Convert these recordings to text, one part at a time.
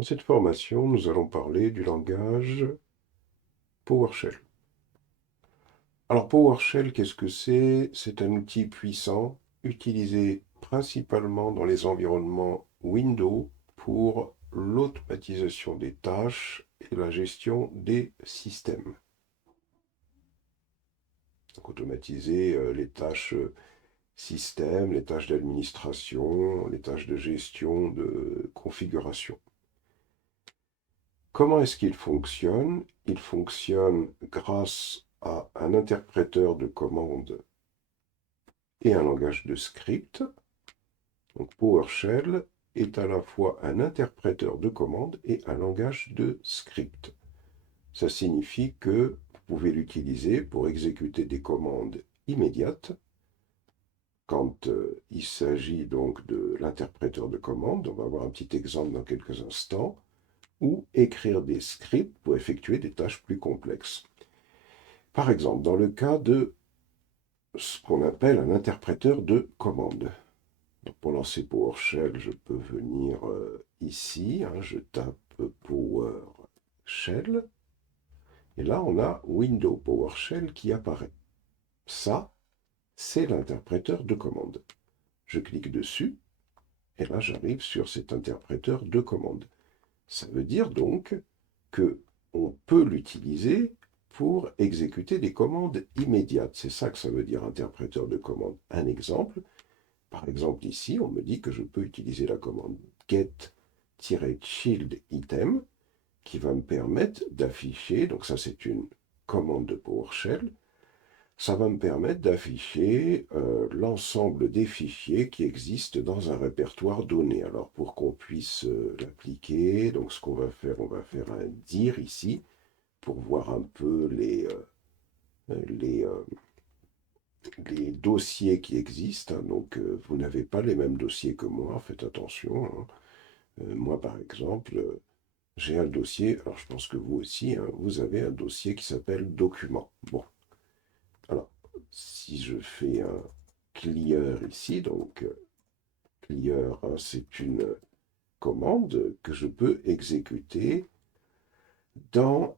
Dans cette formation, nous allons parler du langage PowerShell. Alors PowerShell, qu'est-ce que c'est? C'est un outil puissant utilisé principalement dans les environnements Windows pour l'automatisation des tâches et la gestion des systèmes. Donc automatiser les tâches système, les tâches d'administration, les tâches de gestion, de configuration. Comment est-ce qu'il fonctionne? Il fonctionne grâce à un interpréteur de commande et un langage de script. Donc PowerShell est à la fois un interpréteur de commande et un langage de script. Ça signifie que vous pouvez l'utiliser pour exécuter des commandes immédiates. Quand il s'agit donc de l'interpréteur de commande, on va voir un petit exemple dans quelques instants, ou écrire des scripts pour effectuer des tâches plus complexes. Par exemple, dans le cas de ce qu'on appelle un interpréteur de commande. Donc pour lancer PowerShell, je peux venir ici, je tape PowerShell, et là on a Windows PowerShell qui apparaît. Ça, c'est l'interpréteur de commande. Je clique dessus, et là j'arrive sur cet interpréteur de commande. Ça veut dire donc que on peut l'utiliser pour exécuter des commandes immédiates. C'est ça que ça veut dire interpréteur de commande. Un exemple, par exemple ici, on me dit que je peux utiliser la commande get-child item qui va me permettre d'afficher, donc ça c'est une commande de PowerShell, ça va me permettre d'afficher l'ensemble des fichiers qui existent dans un répertoire donné. Alors pour qu'on puisse l'appliquer, donc ce qu'on va faire, on va faire un dir ici pour voir un peu les, euh, les dossiers qui existent. Donc vous n'avez pas les mêmes dossiers que moi, faites attention. Moi par exemple, j'ai un dossier, alors je pense que vous aussi, vous avez un dossier qui s'appelle document. Bon, alors si je fais un clear ici, donc clear, c'est une commande que je peux exécuter dans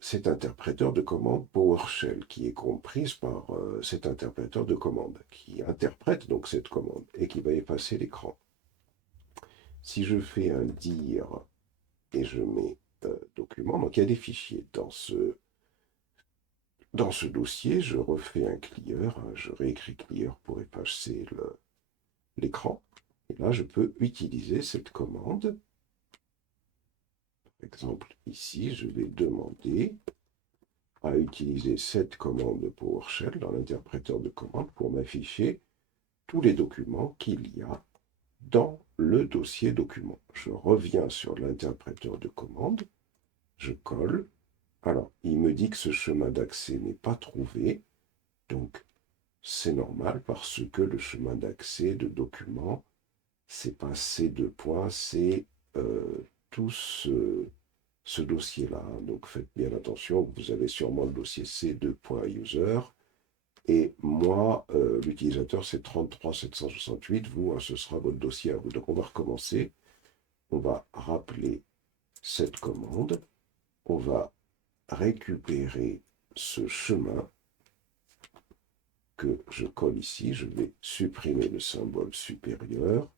cet interpréteur de commande PowerShell qui est comprise par cet interpréteur de commande qui interprète donc cette commande et qui va effacer l'écran. Si je fais un dir et je mets document, donc il y a des fichiers dans ce dossier, je refais un clear, je réécris clear pour effacer l'écran. Et là, je peux utiliser cette commande. Par exemple, ici, je vais demander à utiliser cette commande PowerShell dans l'interpréteur de commande pour m'afficher tous les documents qu'il y a dans le dossier document. Je reviens sur l'interpréteur de commande, je colle. Alors, il me dit que ce chemin d'accès n'est pas trouvé, donc c'est normal parce que le chemin d'accès de document, c'est pas C2 points, c'est tout ce dossier-là. Donc faites bien attention, vous avez sûrement le dossier C2.user. Et moi, l'utilisateur, c'est 33768. Vous, ce sera votre dossier à vous. Donc on va recommencer. On va rappeler cette commande. On va récupérer ce chemin que je colle ici. Je vais supprimer le symbole supérieur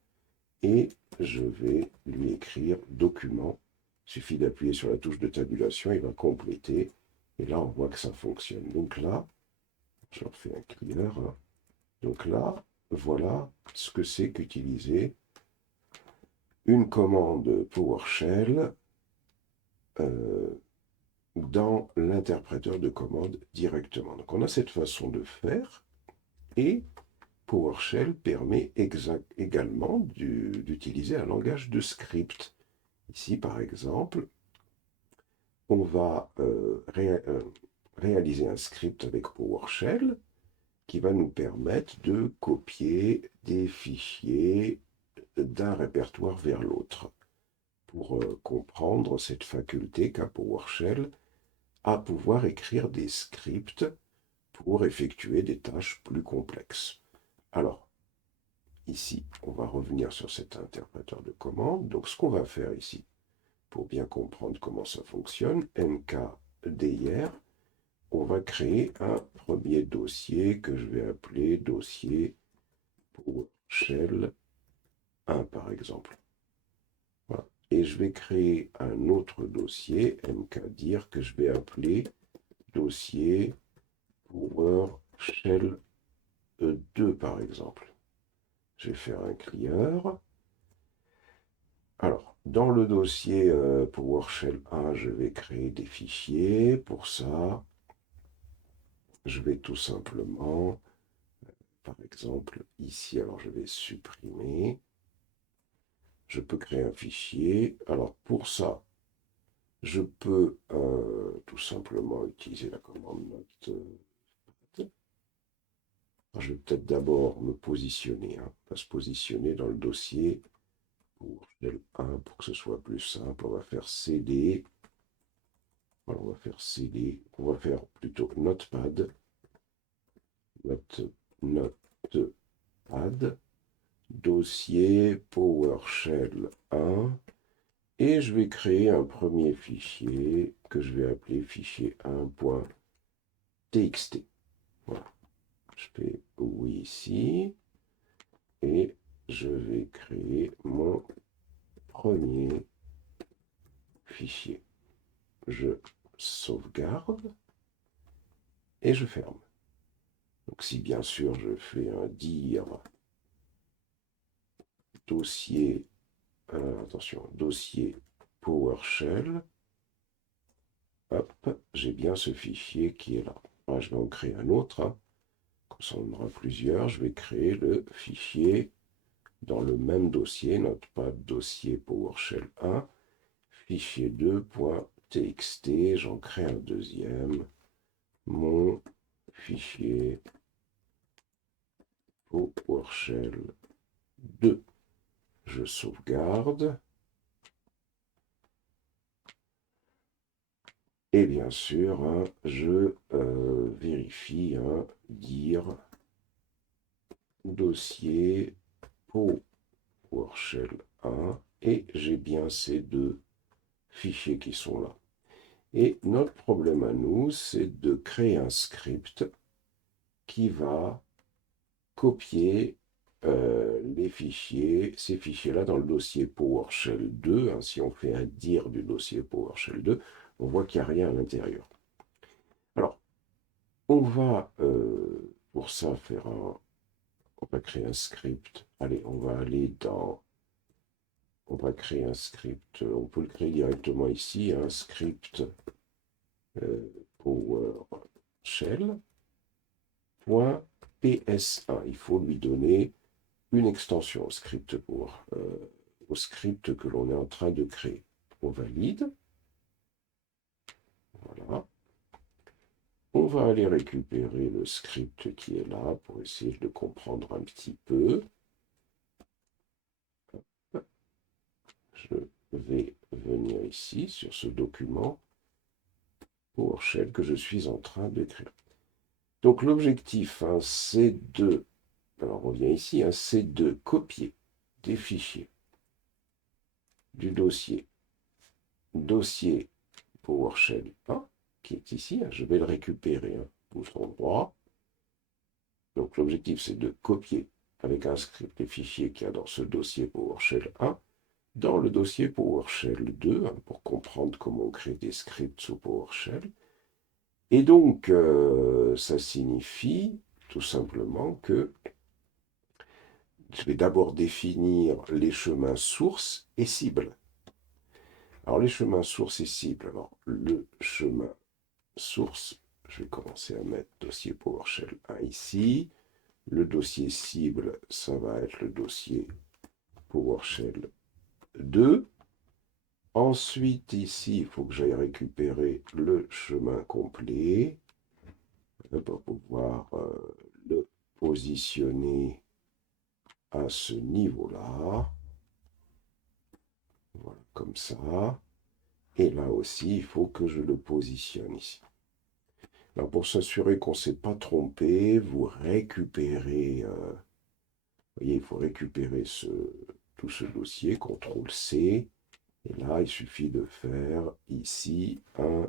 et je vais lui écrire document. Il suffit d'appuyer sur la touche de tabulation, il va compléter. Et là, on voit que ça fonctionne. Donc là, je refais un clear. Donc là, voilà ce que c'est qu'utiliser une commande PowerShell dans l'interpréteur de commande directement. Donc on a cette façon de faire et PowerShell permet également d'utiliser un langage de script. Ici, par exemple, on va réaliser un script avec PowerShell qui va nous permettre de copier des fichiers d'un répertoire vers l'autre pour comprendre cette faculté qu'a PowerShell à pouvoir écrire des scripts pour effectuer des tâches plus complexes. Alors, ici, on va revenir sur cet interpréteur de commande. Donc, ce qu'on va faire ici, pour bien comprendre comment ça fonctionne, mkdir, on va créer un premier dossier que je vais appeler dossier PowerShell 1 par exemple. Voilà. Et je vais créer un autre dossier, mkdir, que je vais appeler dossier PowerShell 2 par exemple. Je vais faire un clear. Alors, dans le dossier PowerShell 1, je vais créer des fichiers. Pour ça, je vais tout simplement, par exemple, ici, alors je vais supprimer. Je peux créer un fichier. Alors, pour ça, je peux tout simplement utiliser la commande note. Je vais peut-être d'abord me positionner. On va se positionner dans le dossier PowerShell 1 pour que ce soit plus simple. On va faire CD. Alors, on va faire CD. On va faire plutôt Notepad. Notepad. Dossier PowerShell 1. Et je vais créer un premier fichier que je vais appeler fichier 1.txt. Voilà. Je fais oui ici. Et je vais créer mon premier fichier. Je sauvegarde et je ferme. Donc si bien sûr je fais un dir dossier, attention, dossier PowerShell, hop, j'ai bien ce fichier qui est là. Alors, je vais en créer un autre, hein. Comme ça on en aura plusieurs. Je vais créer le fichier dans le même dossier, Notepad dossier PowerShell 1, fichier 2.txt, j'en crée un deuxième, mon fichier PowerShell 2. Je sauvegarde. Et bien sûr, hein, je vérifie, hein, dire dossier PowerShell 1 et j'ai bien ces deux fichiers qui sont là. Et notre problème à nous, c'est de créer un script qui va copier les fichiers, ces fichiers-là dans le dossier PowerShell 2. Hein, si on fait un dir du dossier PowerShell 2, on voit qu'il n'y a rien à l'intérieur. Alors, on va pour ça faire un... On va créer un script. Allez, on va aller dans... On va créer un script. On peut le créer directement ici, un script PowerShell.ps1. Il faut lui donner une extension au script au script que l'on est en train de créer. On valide. Voilà. On va aller récupérer le script qui est là pour essayer de comprendre un petit peu. Je vais venir ici sur ce document PowerShell que je suis en train d'écrire. Donc l'objectif, hein, c'est de, alors on revient ici, hein, c'est de copier des fichiers du dossier PowerShell 1, qui est ici, hein, je vais le récupérer, hein, bouton droit. Donc l'objectif, c'est de copier avec un script les fichiers qu'il y a dans ce dossier PowerShell 1 dans le dossier PowerShell 2, hein, pour comprendre comment on crée des scripts sous PowerShell. Et donc, ça signifie tout simplement que je vais d'abord définir les chemins sources et cibles. Alors, les chemins sources et cibles. Alors, le chemin source, je vais commencer à mettre dossier PowerShell 1 ici. Le dossier cible, ça va être le dossier PowerShell 2. Ensuite, ici, il faut que j'aille récupérer le chemin complet pour pouvoir le positionner à ce niveau-là. Voilà, comme ça. Et là aussi, il faut que je le positionne ici. Alors, pour s'assurer qu'on ne s'est pas trompé, vous récupérez, vous voyez, il faut récupérer tout ce dossier, CTRL-C, Et là, il suffit de faire ici un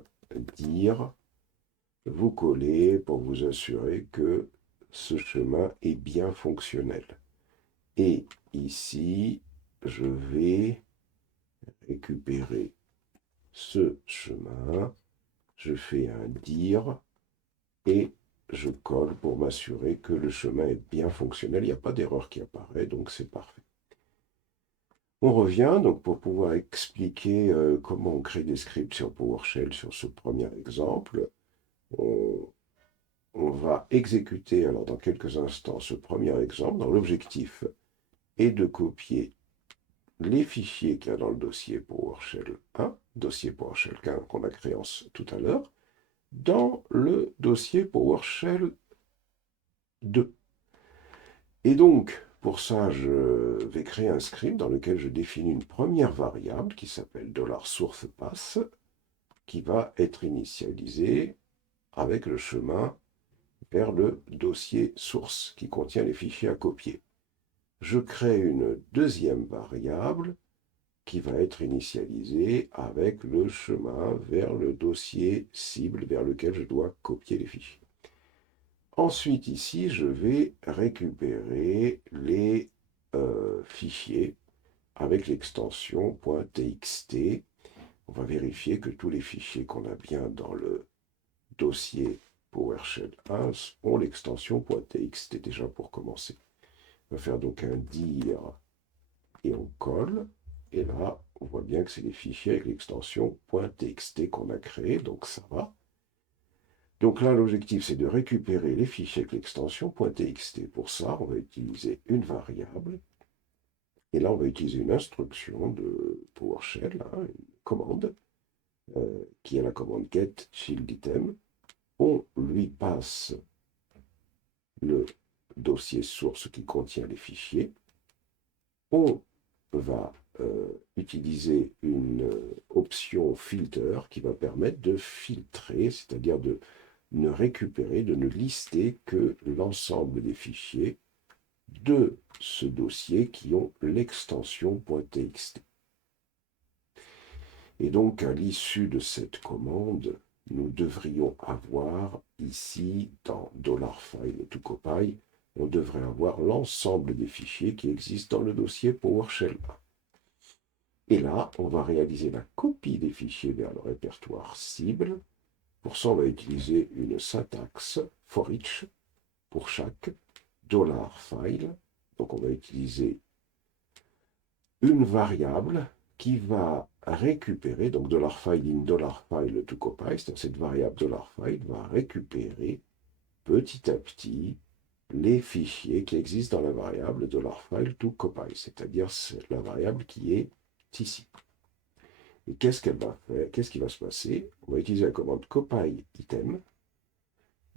dire. Vous collez pour vous assurer que ce chemin est bien fonctionnel. Et ici, je vais récupérer ce chemin, je fais un dire et je colle pour m'assurer que le chemin est bien fonctionnel. Il n'y a pas d'erreur qui apparaît, donc c'est parfait. On revient donc pour pouvoir expliquer comment on crée des scripts sur PowerShell sur ce premier exemple. On va exécuter alors dans quelques instants ce premier exemple dont l'objectif est de copier les fichiers qu'il y a dans le dossier PowerShell 1, dossier PowerShell 1 qu'on a créé tout à l'heure, dans le dossier PowerShell 2. Et donc, pour ça, je vais créer un script dans lequel je définis une première variable qui s'appelle $sourcePath, qui va être initialisée avec le chemin vers le dossier source qui contient les fichiers à copier. Je crée une deuxième variable qui va être initialisée avec le chemin vers le dossier cible vers lequel je dois copier les fichiers. Ensuite, ici, je vais récupérer les fichiers avec l'extension .txt. On va vérifier que tous les fichiers qu'on a bien dans le dossier PowerShell 1 ont l'extension .txt déjà pour commencer. On va faire donc un dir et on colle. Et là, on voit bien que c'est les fichiers avec l'extension .txt qu'on a créé, donc ça va. Donc là, l'objectif, c'est de récupérer les fichiers avec l'extension .txt. Pour ça, on va utiliser une variable. Et là, on va utiliser une instruction de PowerShell, une commande, qui est la commande get_childItem. On lui passe le dossier source qui contient les fichiers. On va utiliser une option filter qui va permettre de filtrer, c'est-à-dire de ne récupérer, de ne lister que l'ensemble des fichiers de ce dossier qui ont l'extension .txt. Et donc, à l'issue de cette commande, nous devrions avoir ici, dans $file_to_copy, on devrait avoir l'ensemble des fichiers qui existent dans le dossier PowerShell 1. Et là, on va réaliser la copie des fichiers vers le répertoire cible. Pour ça, on va utiliser une syntaxe for each pour chaque $file. Donc, on va utiliser une variable qui va récupérer, donc $file in $file_to_copy, c'est-à-dire cette variable $file va récupérer petit à petit les fichiers qui existent dans la variable $file_to_copy, c'est-à-dire la variable qui est ici. Et qu'est-ce qu'elle va faire? Qu'est-ce qui va se passer? On va utiliser la commande copy_item,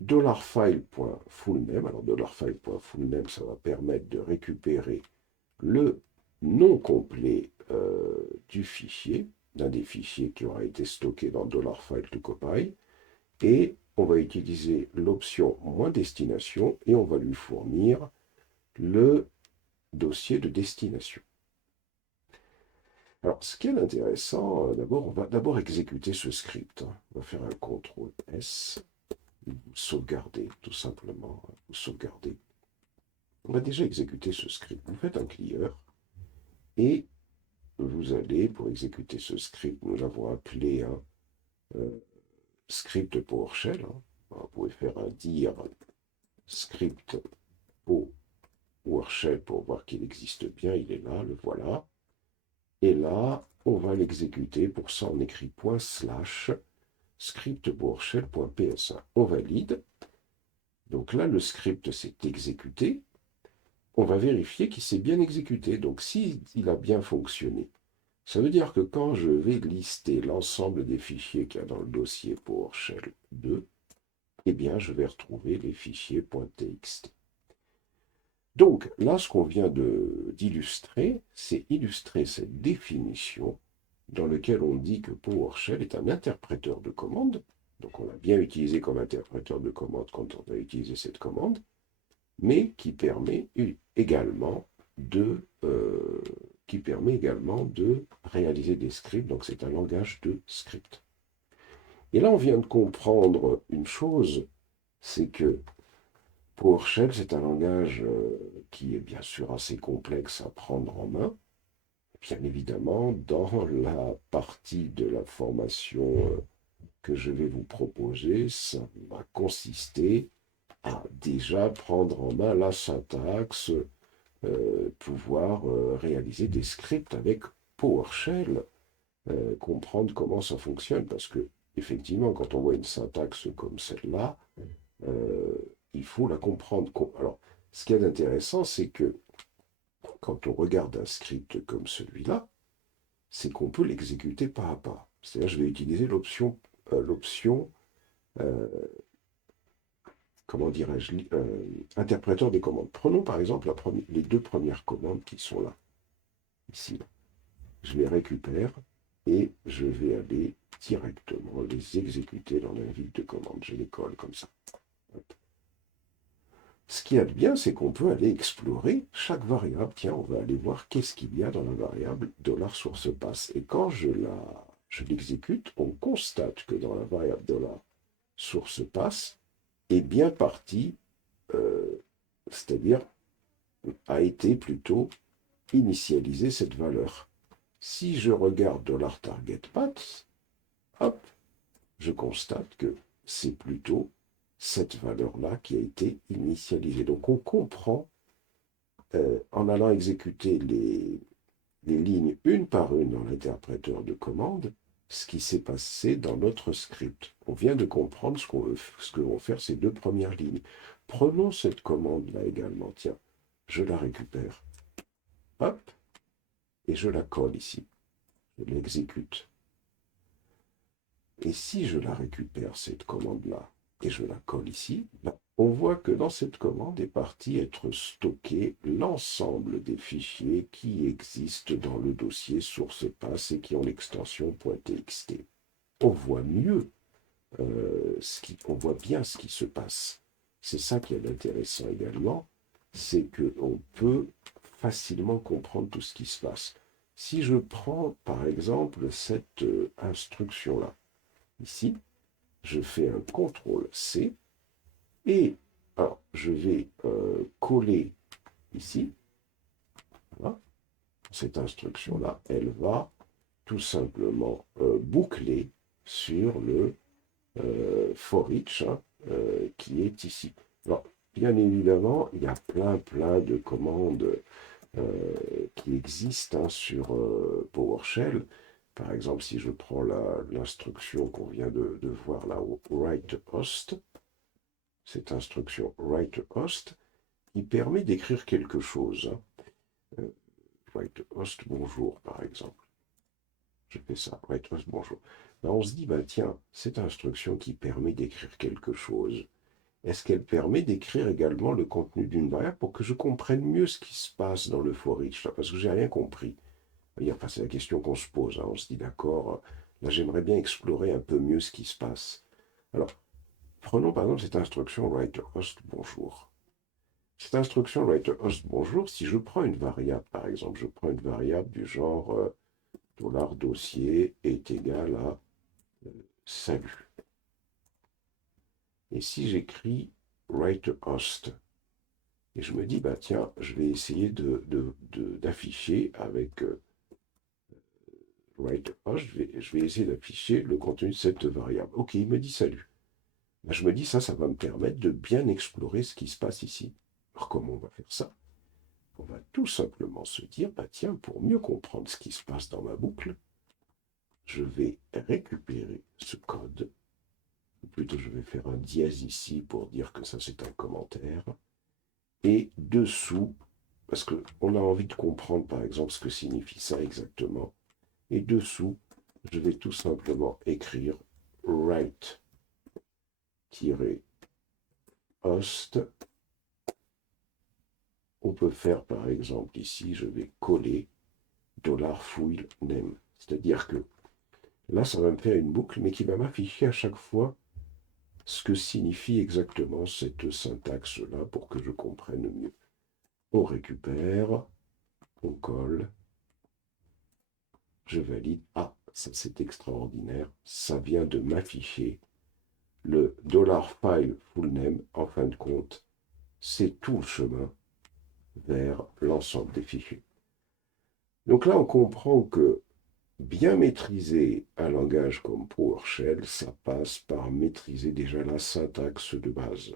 $file.fullname. Alors $file.fullname, ça va permettre de récupérer le nom complet du fichier, d'un des fichiers qui aura été stocké dans $file_to_copy, et on va utiliser l'option -destination et on va lui fournir le dossier de destination. Alors, ce qui est intéressant, d'abord, on va d'abord exécuter ce script. On va faire un CTRL-S, vous sauvegardez tout simplement, vous sauvegardez. On va déjà exécuter ce script. Vous faites un clear et vous allez, pour exécuter ce script, nous l'avons appelé un script PowerShell. Vous pouvez faire un dir script PowerShell pour voir qu'il existe bien. Il est là, le voilà. Et là, on va l'exécuter. Pour ça, on écrit / script PowerShell.ps1. On valide. Donc là, le script s'est exécuté. On va vérifier qu'il s'est bien exécuté. Donc, s'il a bien fonctionné, ça veut dire que quand je vais lister l'ensemble des fichiers qu'il y a dans le dossier PowerShell 2, eh bien, je vais retrouver les fichiers .txt. Donc, là, ce qu'on vient d'illustrer, c'est illustrer cette définition dans laquelle on dit que PowerShell est un interpréteur de commandes. Donc, on l'a bien utilisé comme interpréteur de commandes quand on a utilisé cette commande, mais qui permet également de qui permet également de réaliser des scripts, donc c'est un langage de script. Et là, on vient de comprendre une chose, c'est que PowerShell, c'est un langage qui est bien sûr assez complexe à prendre en main. Bien évidemment, dans la partie de la formation que je vais vous proposer, ça va consister à déjà prendre en main la syntaxe, pouvoir réaliser des scripts avec PowerShell, comprendre comment ça fonctionne, parce que effectivement, quand on voit une syntaxe comme celle-là, il faut la comprendre. Alors, ce qu'il y a d'intéressant, c'est que quand on regarde un script comme celui-là, c'est qu'on peut l'exécuter pas à pas. C'est-à-dire, je vais utiliser l'option comment dirais-je, interpréteur des commandes. Prenons par exemple les deux premières commandes qui sont là, ici. Je les récupère et je vais aller directement les exécuter dans l'invite de commande. Je les colle comme ça. Hop. Ce qu'il y a de bien, c'est qu'on peut aller explorer chaque variable. Tiens, on va aller voir qu'est-ce qu'il y a dans la variable $sourcePass. Et quand je l'exécute, on constate que dans la variable $sourcePass est bien partie, c'est-à-dire a été plutôt initialisée cette valeur. Si je regarde $targetPath, hop, je constate que c'est plutôt cette valeur-là qui a été initialisée. Donc on comprend, en allant exécuter les lignes une par une dans l'interpréteur de commande, ce qui s'est passé dans notre script. On vient de comprendre ce que vont faire ces deux premières lignes. Prenons cette commande-là également. Tiens, je la récupère. Hop, et je la colle ici. Je l'exécute. Et si je la récupère, cette commande-là, et je la colle ici, on voit que dans cette commande est parti être stocké l'ensemble des fichiers qui existent dans le dossier source-pass et qui ont l'extension .txt. On voit mieux, on voit bien ce qui se passe. C'est ça qui est intéressant également, c'est qu'on peut facilement comprendre tout ce qui se passe. Si je prends par exemple cette instruction-là, ici, je fais un CTRL-C, et alors, je vais coller ici, voilà, cette instruction-là, elle va tout simplement boucler sur le for each qui est ici. Alors, bien évidemment, il y a plein de commandes qui existent sur PowerShell. Par exemple, si je prends l'instruction qu'on vient de voir là, write-host, cette instruction write-host, qui permet d'écrire quelque chose. Write-host bonjour, par exemple. Je fais ça, write-host bonjour. Ben, on se dit, ben, tiens, cette instruction qui permet d'écrire quelque chose, est-ce qu'elle permet d'écrire également le contenu d'une variable pour que je comprenne mieux ce qui se passe dans le for each là, parce que j'ai rien compris. Enfin, c'est la question qu'on se pose. Hein. On se dit, d'accord, là j'aimerais bien explorer un peu mieux ce qui se passe. Alors, prenons par exemple cette instruction write-host bonjour. Cette instruction write-host bonjour, si je prends une variable, par exemple, je prends une variable du genre $dossier est égal à salut. Et si j'écris write-host, et je me dis, bah tiens, je vais essayer d'afficher avec write-host, je vais essayer d'afficher le contenu de cette variable. Ok, il me dit salut. Bah, je me dis, ça va me permettre de bien explorer ce qui se passe ici. Alors comment on va faire ça? On va tout simplement se dire, bah tiens, pour mieux comprendre ce qui se passe dans ma boucle, je vais récupérer ce code, ou plutôt je vais faire un dièse ici pour dire que ça c'est un commentaire, et dessous, parce qu'on a envie de comprendre par exemple ce que signifie ça exactement, et dessous, je vais tout simplement écrire write-host. On peut faire par exemple ici, je vais coller $full-name, c'est-à-dire que là, ça va me faire une boucle, mais qui va m'afficher à chaque fois ce que signifie exactement cette syntaxe-là pour que je comprenne mieux. On récupère, on colle, je valide. Ah, ça c'est extraordinaire, ça vient de m'afficher le $file full name. En fin de compte, c'est tout le chemin vers l'ensemble des fichiers. Donc là, on comprend que bien maîtriser un langage comme PowerShell, ça passe par maîtriser déjà la syntaxe de base.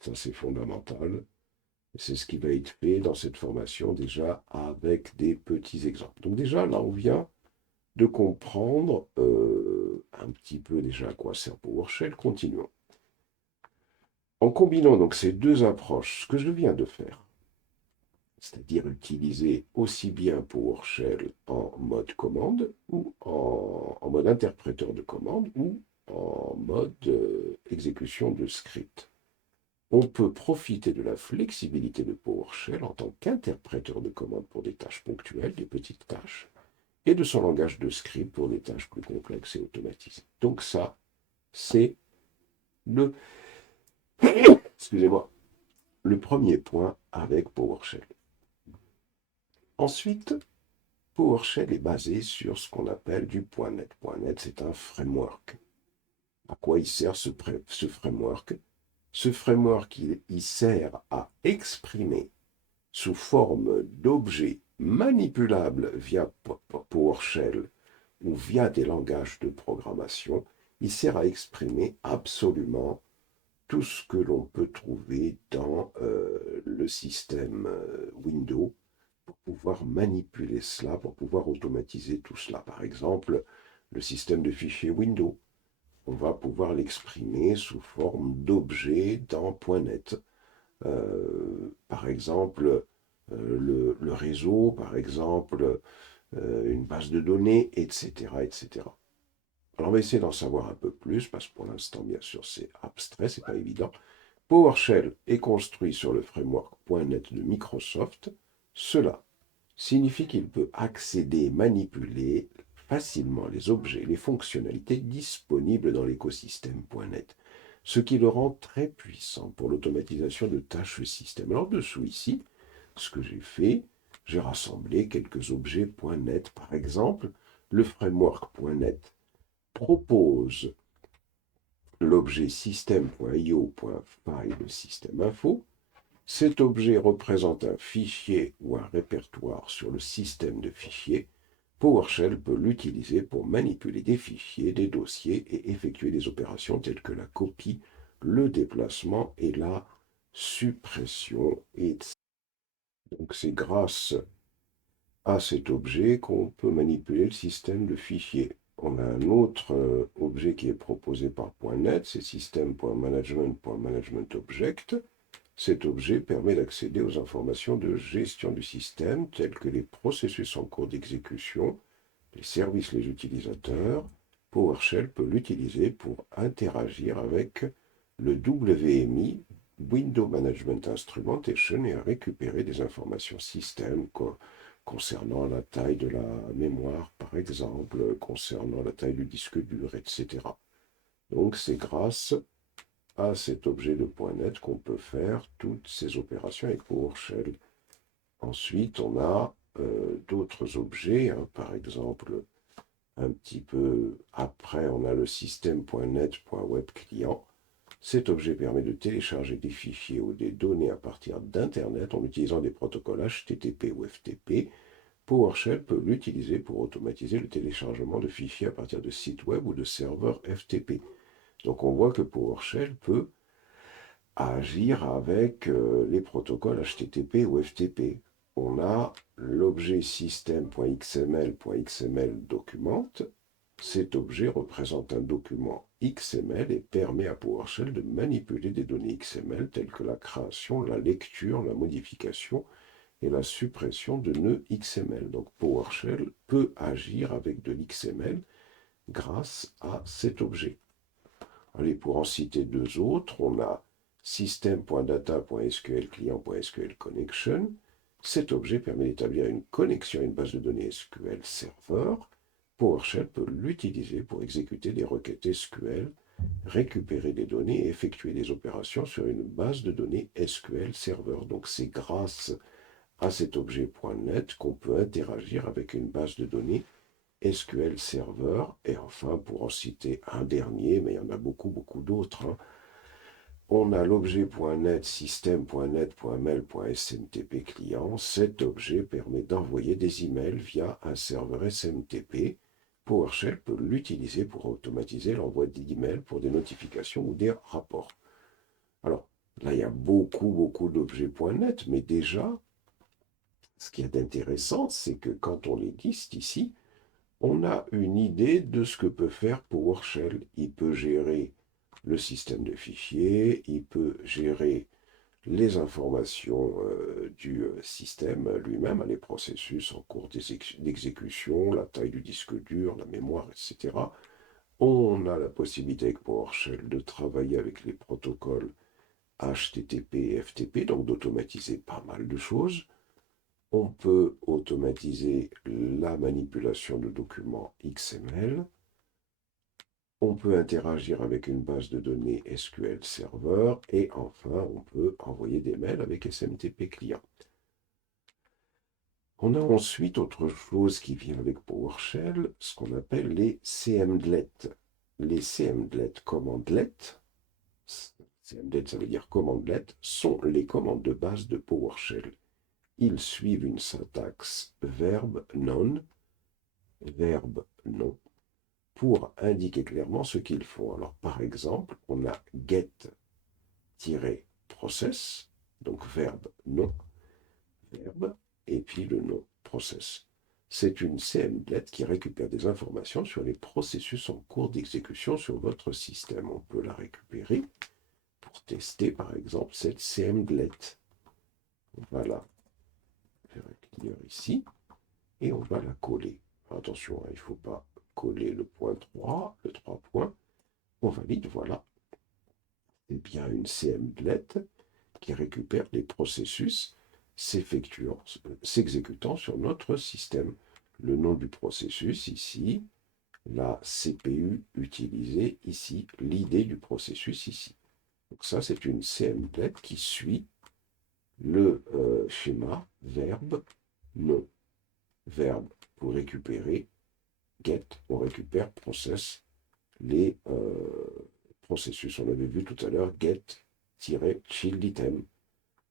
Ça, c'est fondamental. C'est ce qui va être fait dans cette formation déjà avec des petits exemples. Donc déjà, là, on vient de comprendre un petit peu déjà à quoi sert PowerShell. Continuons. En combinant donc ces deux approches, ce que je viens de faire, c'est-à-dire utiliser aussi bien PowerShell en mode commande ou en mode interpréteur de commande ou en mode exécution de script. On peut profiter de la flexibilité de PowerShell en tant qu'interpréteur de commande pour des tâches ponctuelles, des petites tâches, et de son langage de script pour des tâches plus complexes et automatisées. Donc ça, c'est le, excusez-moi, le premier point avec PowerShell. Ensuite, PowerShell est basé sur ce qu'on appelle du .NET. .NET, c'est un framework. À quoi il sert ce framework? Ce framework, il sert à exprimer sous forme d'objets manipulables via PowerShell ou via des langages de programmation, il sert à exprimer absolument tout ce que l'on peut trouver dans le système Windows pour pouvoir manipuler cela, pour pouvoir automatiser tout cela. Par exemple, le système de fichiers Windows, on va pouvoir l'exprimer sous forme d'objets dans .NET. Par exemple, le réseau, par exemple, une base de données, etc., etc. Alors on va essayer d'en savoir un peu plus, parce que pour l'instant, bien sûr, c'est abstrait, c'est pas évident. PowerShell est construit sur le framework .NET de Microsoft. Cela signifie qu'il peut accéder, manipuler facilement les objets, les fonctionnalités disponibles dans l'écosystème .NET, ce qui le rend très puissant pour l'automatisation de tâches système. Alors dessous ici, ce que j'ai fait, j'ai rassemblé quelques objets .NET. Par exemple, le framework .NET propose l'objet system.io.file système-info. Cet objet représente un fichier ou un répertoire sur le système de fichiers. PowerShell peut l'utiliser pour manipuler des fichiers, des dossiers et effectuer des opérations telles que la copie, le déplacement et la suppression. Donc c'est grâce à cet objet qu'on peut manipuler le système de fichiers. On a un autre objet qui est proposé par .NET, c'est system.management.managementObject. Cet objet permet d'accéder aux informations de gestion du système, telles que les processus en cours d'exécution, les services, les utilisateurs. PowerShell peut l'utiliser pour interagir avec le WMI, Window Management Instrumentation, et à récupérer des informations système concernant la taille de la mémoire, par exemple, concernant la taille du disque dur, etc. Donc c'est grâce à cet objet de .NET qu'on peut faire toutes ces opérations avec PowerShell. Ensuite, on a d'autres objets, hein, par exemple, un petit peu après, on a le système.net.webclient. Cet objet permet de télécharger des fichiers ou des données à partir d'Internet en utilisant des protocoles HTTP ou FTP. PowerShell peut l'utiliser pour automatiser le téléchargement de fichiers à partir de sites web ou de serveurs FTP. Donc on voit que PowerShell peut agir avec les protocoles HTTP ou FTP. On a l'objet system.xml.xml documente. Cet objet représente un document XML et permet à PowerShell de manipuler des données XML telles que la création, la lecture, la modification et la suppression de nœuds XML. Donc PowerShell peut agir avec de l'XML grâce à cet objet. Allez, pour en citer deux autres, on a system.data.sql client.sql connection. Cet objet permet d'établir une connexion à une base de données SQL Server. PowerShell peut l'utiliser pour exécuter des requêtes SQL, récupérer des données et effectuer des opérations sur une base de données SQL Server. Donc c'est grâce à cet objet .NET qu'on peut interagir avec une base de données SQL Server, et enfin, pour en citer un dernier, mais il y en a beaucoup, beaucoup d'autres, hein, on a l'objet.net système.net.mail.smtp client. Cet objet permet d'envoyer des emails via un serveur SMTP. PowerShell peut l'utiliser pour automatiser l'envoi d'emails pour des notifications ou des rapports. Alors, là, il y a beaucoup, beaucoup d'objets.net, mais déjà, ce qui est intéressant, c'est que quand on les liste ici, on a une idée de ce que peut faire PowerShell. Il peut gérer le système de fichiers, il peut gérer les informations du système lui-même, les processus en cours d'exécution, la taille du disque dur, la mémoire, etc. On a la possibilité avec PowerShell de travailler avec les protocoles HTTP et FTP, donc d'automatiser pas mal de choses. On peut automatiser la manipulation de documents XML. On peut interagir avec une base de données SQL Server. Et enfin, on peut envoyer des mails avec SMTP client. On a ensuite autre chose qui vient avec PowerShell, ce qu'on appelle les CMDLET. Les CMDLET, commandelet, CMDLET ça veut dire commandelet, sont les commandes de base de PowerShell. Ils suivent une syntaxe verbe non, pour indiquer clairement ce qu'ils font. Alors par exemple, on a get-process, donc verbe non, verbe, et puis le nom process. C'est une CMDLET qui récupère des informations sur les processus en cours d'exécution sur votre système. On peut la récupérer pour tester par exemple cette CMDLET. Voilà, faire un cliqueur ici, et on va la coller. Attention, il ne faut pas coller le point 3, le 3 points. On valide, voilà. C'est bien une CMDLET qui récupère les processus s'exécutant sur notre système. Le nom du processus ici, la CPU utilisée ici, l'idée du processus ici. Donc ça, c'est une CMDLET qui suit le schéma verbe non. Verbe pour récupérer, get, on récupère process, les processus. On avait vu tout à l'heure get-child item.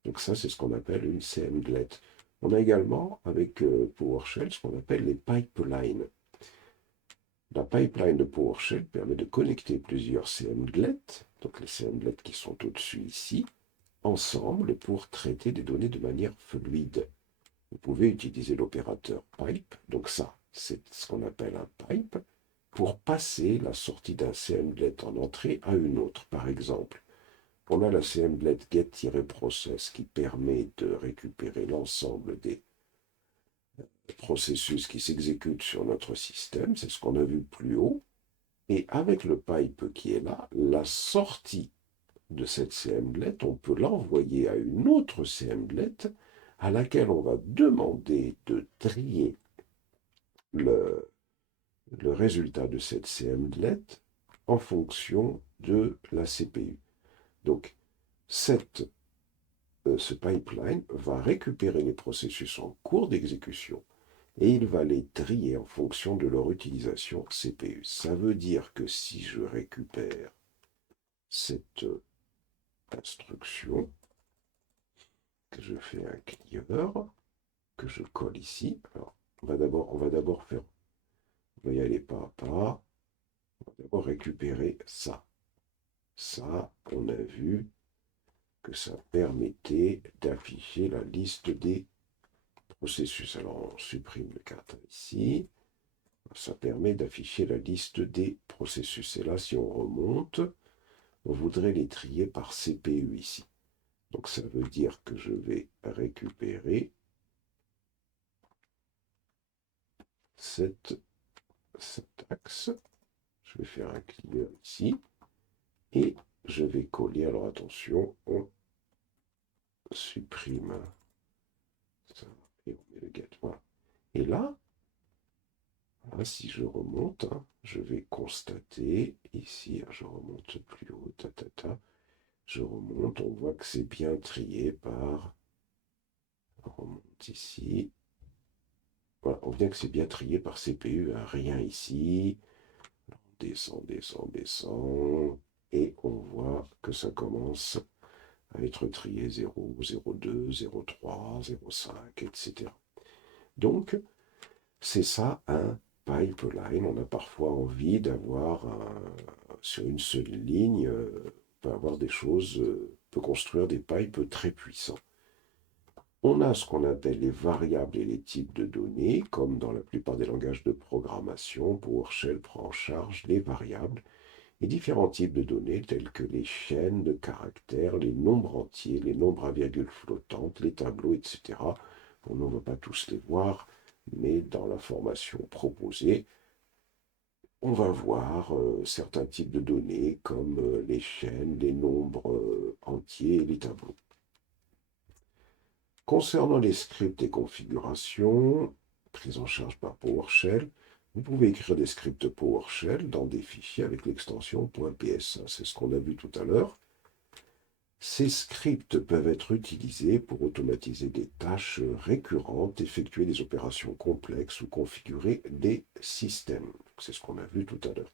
Donc ça, c'est ce qu'on appelle une CMDLET. On a également, avec PowerShell, ce qu'on appelle les pipelines. La pipeline de PowerShell permet de connecter plusieurs CMDLET, donc les CMDLET qui sont au-dessus ici, ensemble pour traiter des données de manière fluide. Vous pouvez utiliser l'opérateur pipe, donc ça, c'est ce qu'on appelle un pipe, pour passer la sortie d'un CMDLET en entrée à une autre. Par exemple, on a la CMDLET get-process qui permet de récupérer l'ensemble des processus qui s'exécutent sur notre système, c'est ce qu'on a vu plus haut, et avec le pipe qui est là, la sortie de cette CMDLET, on peut l'envoyer à une autre CMDLET à laquelle on va demander de trier le résultat de cette CMDLET en fonction de la CPU. Donc, ce pipeline va récupérer les processus en cours d'exécution et il va les trier en fonction de leur utilisation CPU. Ça veut dire que si je récupère cette instruction, que je fais un clear, que je colle ici, alors on va d'abord faire, on va y aller pas à pas, on va d'abord récupérer ça. Ça, on a vu que ça permettait d'afficher la liste des processus. Alors on supprime le caractère ici. Ça permet d'afficher la liste des processus. Et là, si on remonte, on voudrait les trier par CPU ici. Donc ça veut dire que je vais récupérer cet axe. Je vais faire un clear ici. Et je vais coller. Alors attention, on supprime ça. Et on met le get. Voilà. Et là, si je remonte, je vais constater ici, je remonte plus haut, je remonte, on voit que c'est bien trié par, on remonte ici, Voilà, on voit que c'est bien trié par CPU, hein, rien ici. Descend, descend, descend. Et on voit que ça commence à être trié 0, 0,2, 0,3, 0,5, etc. Donc, c'est ça un pipeline. On a parfois envie d'avoir, sur une seule ligne, on peut avoir des choses, on peut construire des pipes très puissants. On a ce qu'on appelle les variables et les types de données, comme dans la plupart des langages de programmation. PowerShell prend en charge les variables et différents types de données tels que les chaînes de caractères, les nombres entiers, les nombres à virgule flottantes, les tableaux, etc. Bon, on ne va pas tous les voir, mais dans la formation proposée, on va voir certains types de données comme les chaînes, les nombres entiers et les tableaux. Concernant les scripts et configurations, prise en charge par PowerShell, vous pouvez écrire des scripts PowerShell dans des fichiers avec l'extension .ps. C'est ce qu'on a vu tout à l'heure. Ces scripts peuvent être utilisés pour automatiser des tâches récurrentes, effectuer des opérations complexes ou configurer des systèmes. C'est ce qu'on a vu tout à l'heure.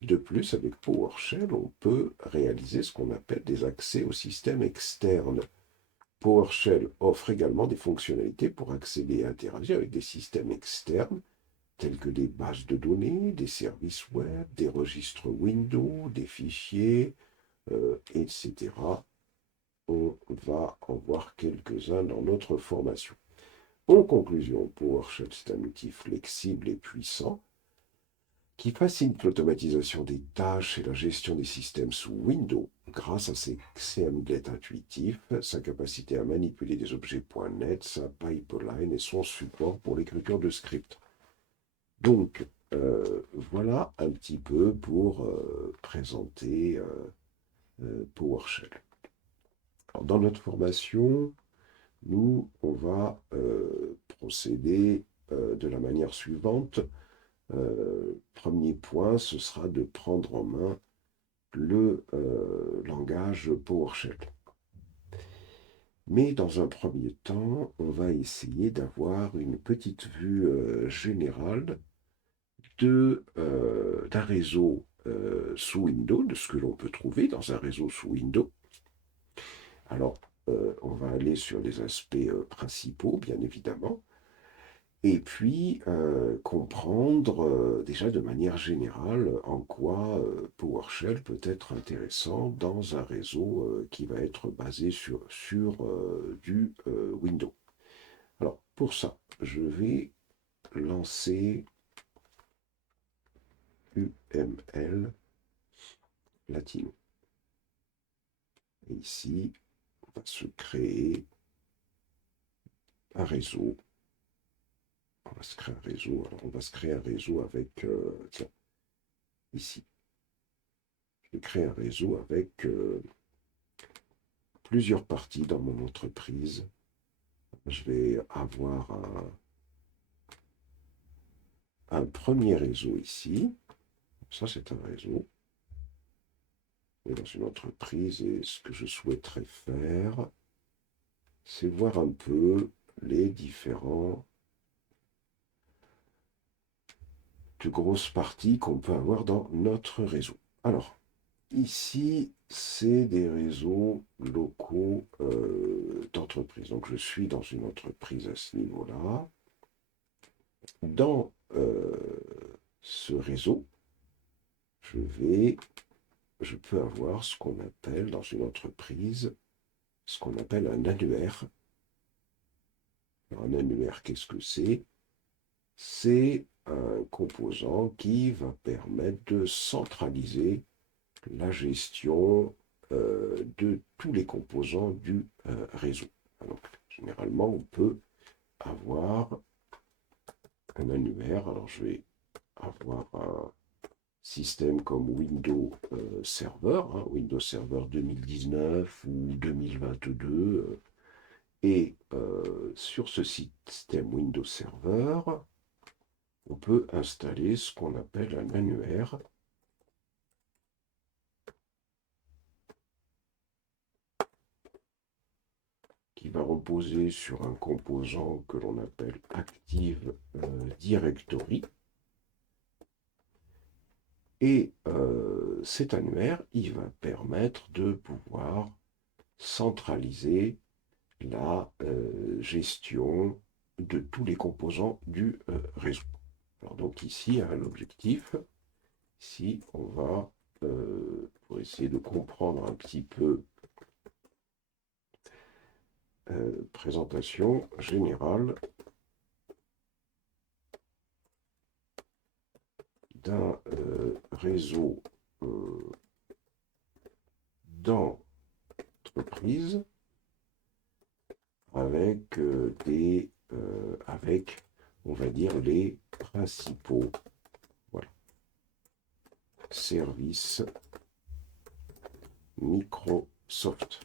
De plus, avec PowerShell, on peut réaliser ce qu'on appelle des accès aux systèmes externes. PowerShell offre également des fonctionnalités pour accéder et interagir avec des systèmes externes, tels que des bases de données, des services web, des registres Windows, des fichiers, etc. On va en voir quelques-uns dans notre formation. En conclusion, PowerShell, c'est un outil flexible et puissant qui facilite l'automatisation des tâches et la gestion des systèmes sous Windows grâce à ses CMDlet intuitifs, sa capacité à manipuler des objets .NET, sa pipeline et son support pour l'écriture de scripts. Donc, voilà un petit peu pour présenter PowerShell. Alors, dans notre formation, nous, on va procéder de la manière suivante. Premier point, ce sera de prendre en main le langage PowerShell. Mais dans un premier temps, on va essayer d'avoir une petite vue générale d'un réseau sous Windows, de ce que l'on peut trouver dans un réseau sous Windows. Alors, on va aller sur les aspects principaux, bien évidemment. Et puis, comprendre déjà de manière générale en quoi PowerShell peut être intéressant dans un réseau qui va être basé sur du Windows. Alors, pour ça, je vais lancer UML Latino. Et ici, on va se créer un réseau. On va se créer un réseau. Alors, on va se créer un réseau avec, tiens, ici. Je vais créer un réseau avec plusieurs parties dans mon entreprise. Je vais avoir un premier réseau ici. Ça, c'est un réseau. Et dans une entreprise, et ce que je souhaiterais faire, c'est voir un peu les différents de grosses parties qu'on peut avoir dans notre réseau. Alors, ici, c'est des réseaux locaux d'entreprise. Donc, je suis dans une entreprise à ce niveau-là. Dans ce réseau, je peux avoir ce qu'on appelle dans une entreprise, ce qu'on appelle un annuaire. Alors, un annuaire, qu'est-ce que c'est? C'est un composant qui va permettre de centraliser la gestion de tous les composants du réseau. Donc, généralement, on peut avoir un annuaire. Alors, je vais avoir un système comme Windows Server, Windows Server 2019 ou 2022. Et sur ce système Windows Server, on peut installer ce qu'on appelle un annuaire qui qui va reposer sur un composant que l'on appelle Active Directory. Et cet annuaire, il va permettre de pouvoir centraliser la gestion de tous les composants du réseau. Alors donc ici, l'objectif, ici on va, pour essayer de comprendre un petit peu, présentation générale d'un réseau d'entreprise avec avec, on va dire, les principaux, voilà, services Microsoft.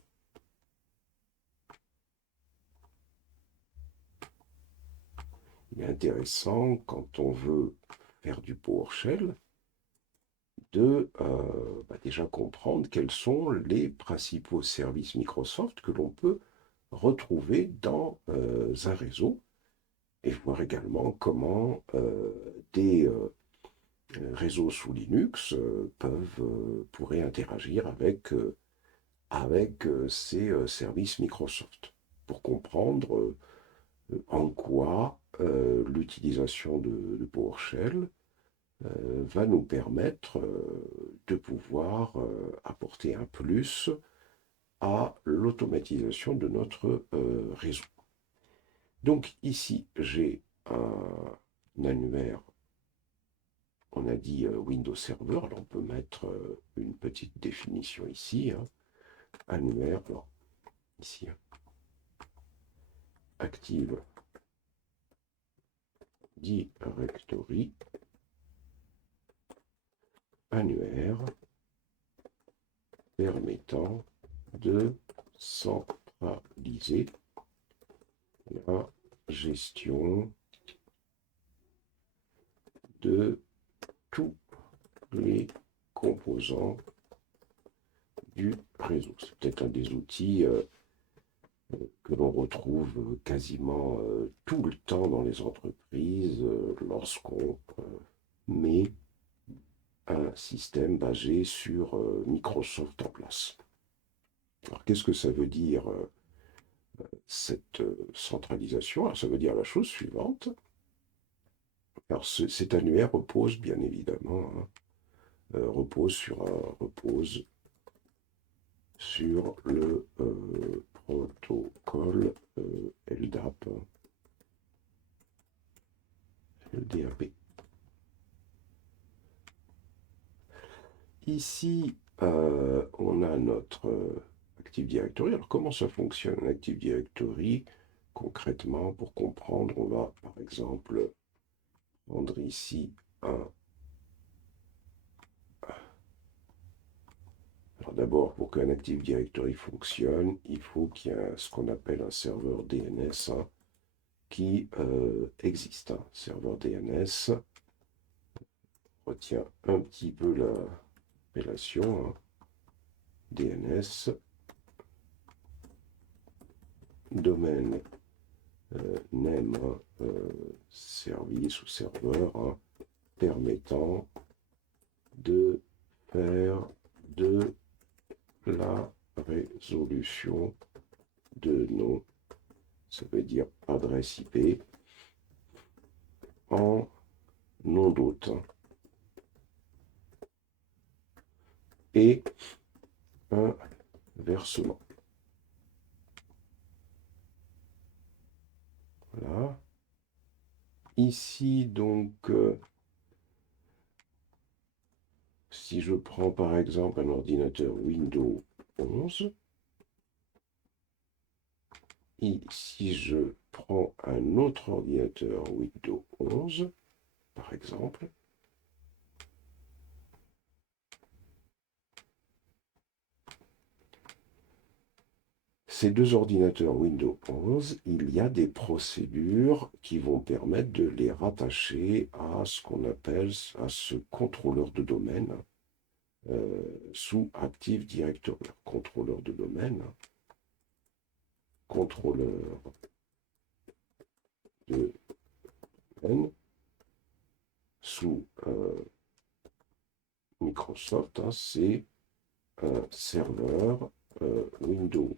Il est intéressant, quand on veut faire du PowerShell, de déjà comprendre quels sont les principaux services Microsoft que l'on peut retrouver dans un réseau, et voir également comment des réseaux sous Linux pourraient interagir avec ces services Microsoft, pour comprendre en quoi l'utilisation de PowerShell va nous permettre de pouvoir apporter un plus à l'automatisation de notre réseau. Donc ici, j'ai un annuaire, on a dit Windows Server, alors on peut mettre une petite définition ici, annuaire, alors ici, Active Directory, annuaire permettant de centraliser la gestion de tous les composants du réseau. C'est peut-être un des outils que l'on retrouve quasiment tout le temps dans les entreprises lorsqu'on met un système basé sur Microsoft en place. Alors qu'est-ce que ça veut dire cette centralisation? Alors ça veut dire la chose suivante. Alors cet annuaire repose bien évidemment, repose sur le protocole LDAP, LDAP. Ici, on a notre Active Directory. Alors comment ça fonctionne, un Active Directory? Concrètement, pour comprendre, on va par exemple prendre ici un... Alors d'abord, pour qu'un Active Directory fonctionne, il faut qu'il y ait ce qu'on appelle un serveur DNS qui existe. Serveur DNS, retient un petit peu l'appellation, DNS, domaine name, service ou serveur, permettant de faire de la résolution de nom, ça veut dire adresse IP, en nom d'hôte, et un versement. Voilà. Ici, donc, si je prends par exemple un ordinateur Windows 11, et si je prends un autre ordinateur Windows 11, par exemple, ces deux ordinateurs Windows 11, il y a des procédures qui vont permettre de les rattacher à ce qu'on appelle à ce contrôleur de domaine sous Active Directory. Contrôleur de domaine, contrôleur de domaine sous Microsoft, hein, c'est un serveur Windows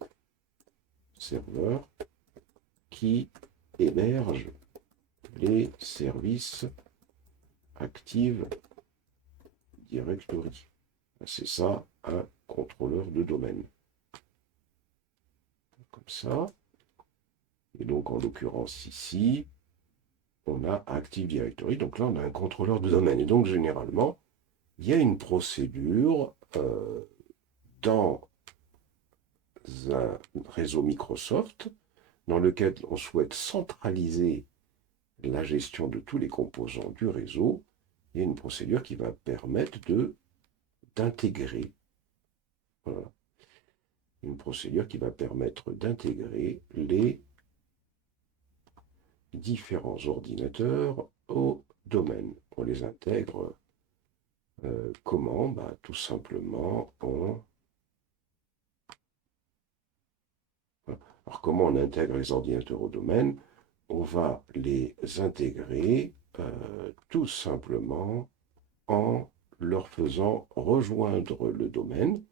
Server qui héberge les services Active Directory. C'est ça, un contrôleur de domaine. Comme ça. Et donc, en l'occurrence, ici, on a Active Directory. Donc là, on a un contrôleur de domaine. Et donc, généralement, il y a une procédure dans un réseau Microsoft dans lequel on souhaite centraliser la gestion de tous les composants du réseau. Il y a une procédure qui va permettre d'intégrer, voilà, une procédure qui va permettre d'intégrer les différents ordinateurs au domaine. On les intègre comment? Tout simplement en... Alors comment on intègre les ordinateurs au domaine? On va les intégrer tout simplement en leur faisant rejoindre le domaine.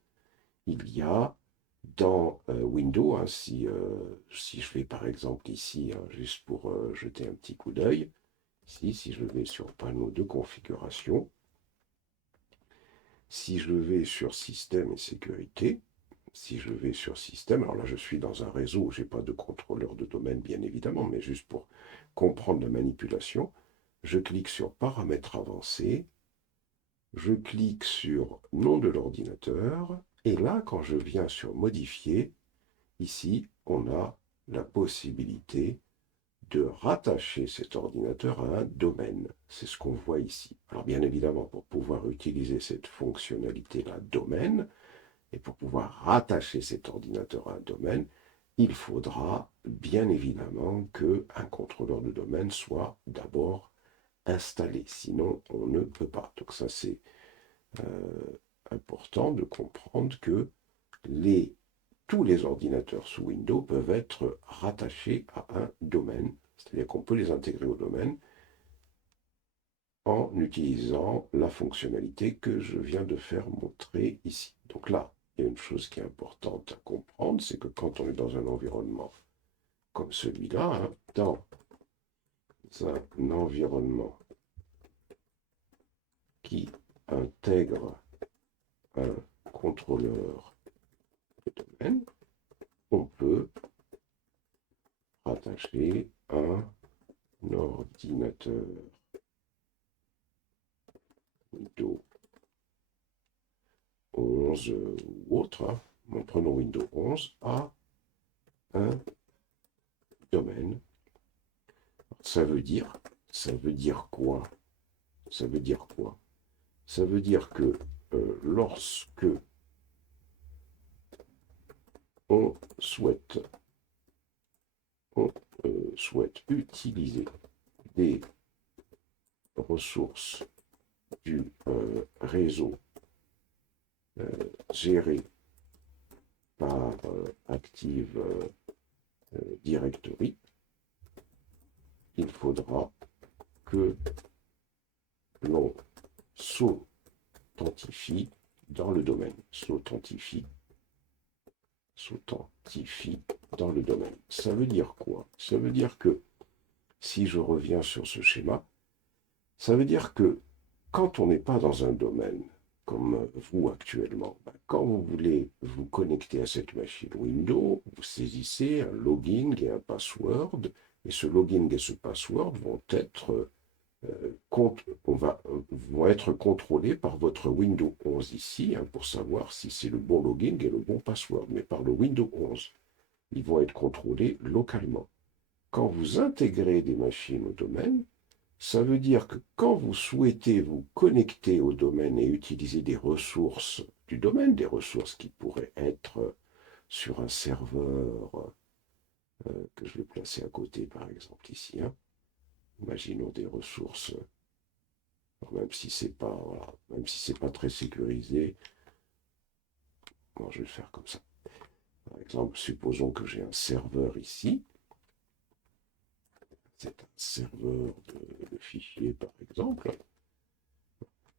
Il y a dans Windows, hein, si je vais par exemple ici, hein, juste pour jeter un petit coup d'œil, ici, si je vais sur panneau de configuration, si je vais sur système et sécurité, si je vais sur système, alors là je suis dans un réseau où je n'ai pas de contrôleur de domaine bien évidemment, mais juste pour comprendre la manipulation, je clique sur paramètres avancés, je clique sur nom de l'ordinateur, et là quand je viens sur modifier, ici on a la possibilité de rattacher cet ordinateur à un domaine. C'est ce qu'on voit ici. Alors bien évidemment, pour pouvoir utiliser cette fonctionnalité-là, domaine, et pour pouvoir rattacher cet ordinateur à un domaine, il faudra bien évidemment qu'un contrôleur de domaine soit d'abord installé. Sinon, on ne peut pas. Donc ça, c'est important de comprendre que tous les ordinateurs sous Windows peuvent être rattachés à un domaine. C'est-à-dire qu'on peut les intégrer au domaine en utilisant la fonctionnalité que je viens de faire montrer ici. Donc là, il y a une chose qui est importante à comprendre, c'est que quand on est dans un environnement comme celui-là, hein, dans un environnement qui intègre un contrôleur de domaine, on peut rattacher un ordinateur Windows 11 ou autre, hein, prenons Windows 11 à un domaine. Ça veut dire quoi? Ça veut dire quoi? Ça veut dire que lorsque on souhaite utiliser des ressources du réseau géré par Active Directory, il faudra que l'on s'authentifie dans le domaine. S'authentifie dans le domaine. Ça veut dire quoi? Ça veut dire que, si je reviens sur ce schéma, ça veut dire que quand on n'est pas dans un domaine, comme vous actuellement, quand vous voulez vous connecter à cette machine Windows, vous saisissez un login et un password, et ce login et ce password vont être vont être contrôlés par votre Windows 11 ici, hein, pour savoir si c'est le bon login et le bon password, mais par le Windows 11. Ils vont être contrôlés localement. Quand vous intégrez des machines au domaine, ça veut dire que quand vous souhaitez vous connecter au domaine et utiliser des ressources du domaine, des ressources qui pourraient être sur un serveur que je vais placer à côté, par exemple ici, hein. Imaginons des ressources, même si c'est pas, voilà, même si c'est pas très sécurisé. Bon, je vais le faire comme ça. Par exemple, supposons que j'ai un serveur ici. C'est un serveur de fichiers, par exemple.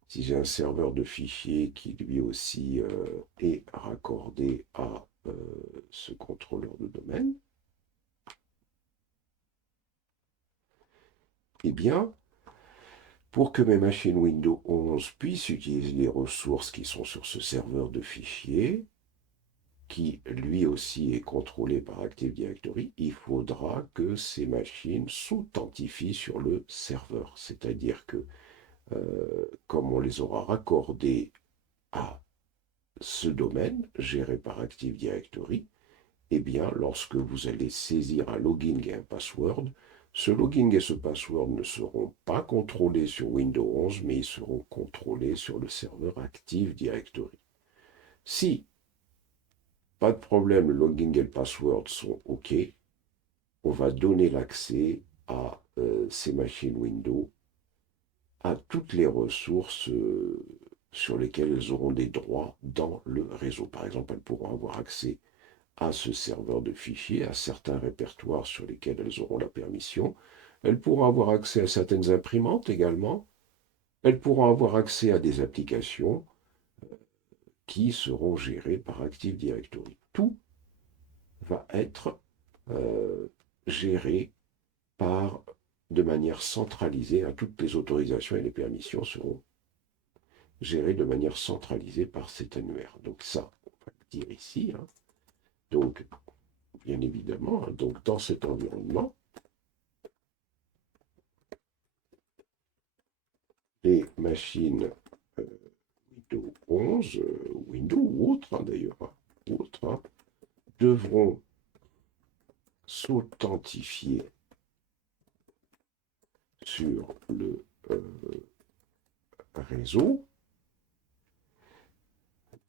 Si j'ai un serveur de fichiers qui lui aussi est raccordé à ce contrôleur de domaine, eh bien, pour que mes machines Windows 11 puissent utiliser les ressources qui sont sur ce serveur de fichiers, qui lui aussi est contrôlé par Active Directory, il faudra que ces machines s'authentifient sur le serveur. C'est-à-dire que, comme on les aura raccordées à ce domaine géré par Active Directory, eh bien, lorsque vous allez saisir un login et un password, ce login et ce password ne seront pas contrôlés sur Windows 11, mais ils seront contrôlés sur le serveur Active Directory. Si, pas de problème, le login et le password sont OK, on va donner l'accès à ces machines Windows, à toutes les ressources sur lesquelles elles auront des droits dans le réseau. Par exemple, elles pourront avoir accès à ce serveur de fichiers, à certains répertoires sur lesquels elles auront la permission. Elles pourront avoir accès à certaines imprimantes également. Elles pourront avoir accès à des applications qui seront gérées par Active Directory. Tout va être géré de manière centralisée. Toutes les autorisations et les permissions seront gérées de manière centralisée par cet annuaire. Donc ça, on va le dire ici. Donc, bien évidemment, donc dans cet environnement, les machines Windows 11, Windows ou autres d'ailleurs, devront s'authentifier sur le réseau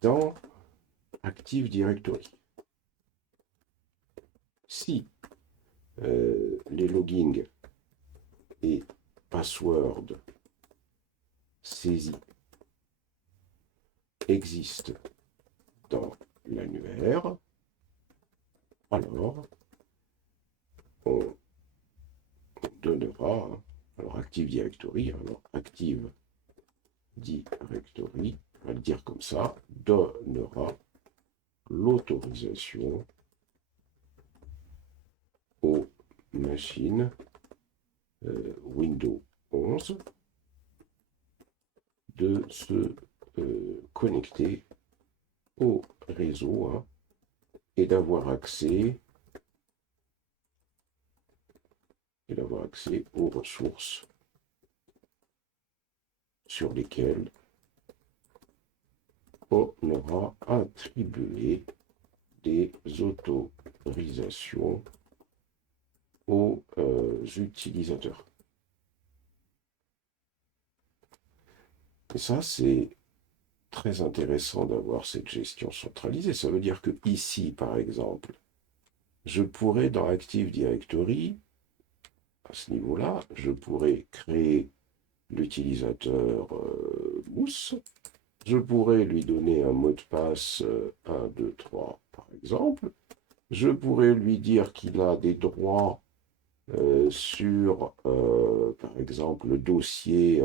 dans Active Directory. Si les logins et passwords saisis existent dans l'annuaire, alors on donnera, alors Active Directory, alors Active Directory, on va le dire comme ça, donnera l'autorisation aux machines Windows 11 de se connecter au réseau et d'avoir accès aux ressources sur lesquelles on aura attribué des autorisations aux utilisateurs. Et ça, c'est très intéressant d'avoir cette gestion centralisée. Ça veut dire que ici, par exemple, je pourrais, dans Active Directory, à ce niveau-là, je pourrais créer l'utilisateur Mousse. Je pourrais lui donner un mot de passe 1, 2, 3, par exemple. Je pourrais lui dire qu'il a des droits sur, par exemple, le dossier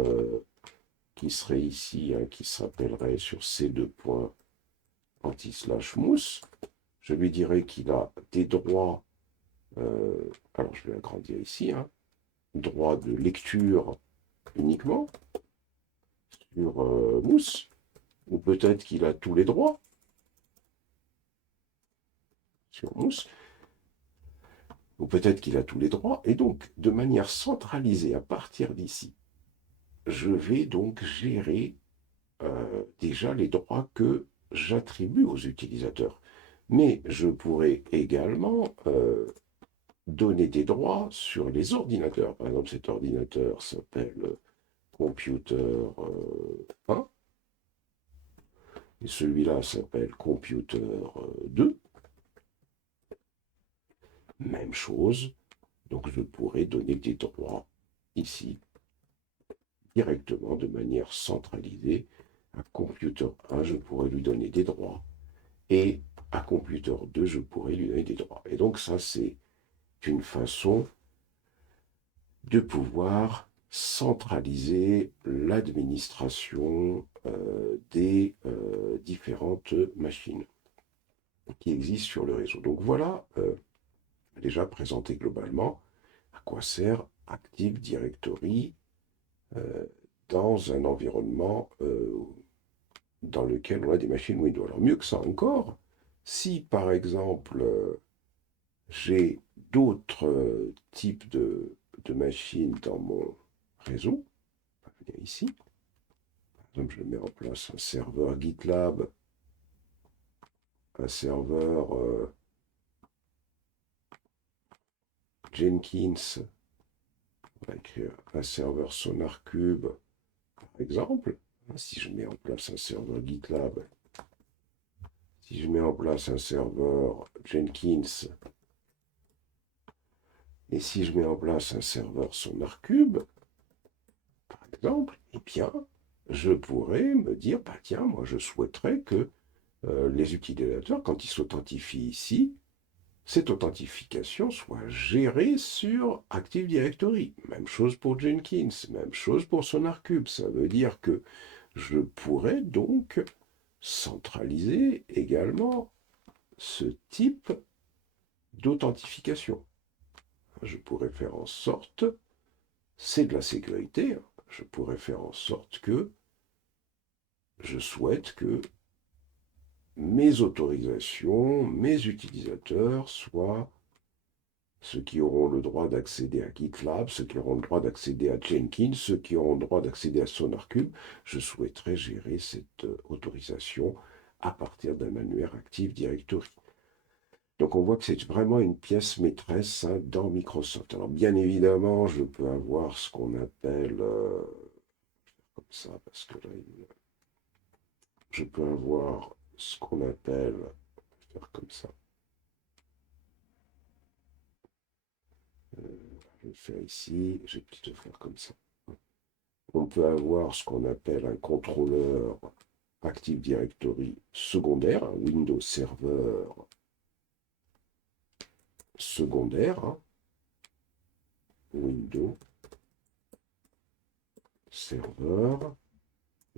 qui serait ici, qui s'appellerait sur C2 points anti/mousse. Je lui dirais qu'il a des droits, alors je vais agrandir ici, droit de lecture uniquement sur mousse, ou peut-être qu'il a tous les droits sur mousse, ou peut-être qu'il a tous les droits, et donc de manière centralisée à partir d'ici, je vais donc gérer déjà les droits que j'attribue aux utilisateurs. Mais je pourrais également donner des droits sur les ordinateurs. Par exemple, cet ordinateur s'appelle Computer 1, et celui-là s'appelle Computer 2. Même chose, donc je pourrais donner des droits ici, directement, de manière centralisée. À Computer 1, je pourrais lui donner des droits. Et à Computer 2, je pourrais lui donner des droits. Et donc ça, c'est une façon de pouvoir centraliser l'administration des différentes machines qui existent sur le réseau. Donc voilà, déjà présenté globalement, à quoi sert Active Directory euh, dans un environnement dans lequel on a des machines Windows. Alors mieux que ça encore, si par exemple j'ai d'autres types de machines dans mon réseau, on va venir ici, par exemple je mets en place un serveur GitLab, un serveur Jenkins, on va écrire un serveur SonarCube par exemple. Si je mets en place un serveur GitLab, si je mets en place un serveur Jenkins, et si je mets en place un serveur SonarCube, par exemple, eh bien, je pourrais me dire, bah tiens, moi je souhaiterais que les utilisateurs, quand ils s'authentifient ici, cette authentification soit gérée sur Active Directory. Même chose pour Jenkins, même chose pour SonarCube. Ça veut dire que je pourrais donc centraliser également ce type d'authentification. Je pourrais faire en sorte, c'est de la sécurité, je pourrais faire en sorte que je souhaite que mes autorisations, mes utilisateurs soient ceux qui auront le droit d'accéder à GitLab, ceux qui auront le droit d'accéder à Jenkins, ceux qui auront le droit d'accéder à SonarCube. Je souhaiterais gérer cette autorisation à partir d'un annuaire Active Directory. Donc on voit que c'est vraiment une pièce maîtresse dans Microsoft. Alors bien évidemment, je peux avoir ce qu'on appelle, comme ça, parce que là, je peux avoir ce qu'on appelle, faire comme ça. Je vais le faire ici, je vais plutôt faire comme ça. On peut avoir ce qu'on appelle un contrôleur Active Directory secondaire, un Windows Server secondaire, Windows Server,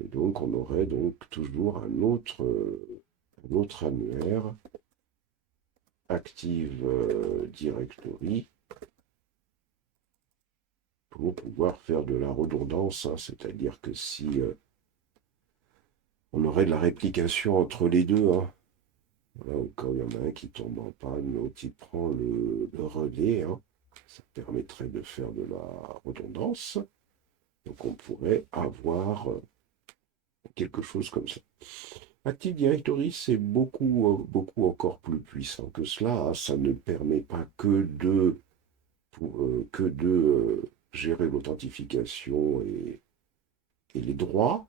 et donc on aurait donc toujours un autre annuaire Active Directory pour pouvoir faire de la redondance, c'est-à-dire que si on aurait de la réplication entre les deux, voilà, au cas où il y en a un qui tombe en panne, l'autre il prend le relais, ça permettrait de faire de la redondance, donc on pourrait avoir quelque chose comme ça. Active Directory, c'est beaucoup, beaucoup encore plus puissant que cela. Ça ne permet pas que de gérer l'authentification et les droits.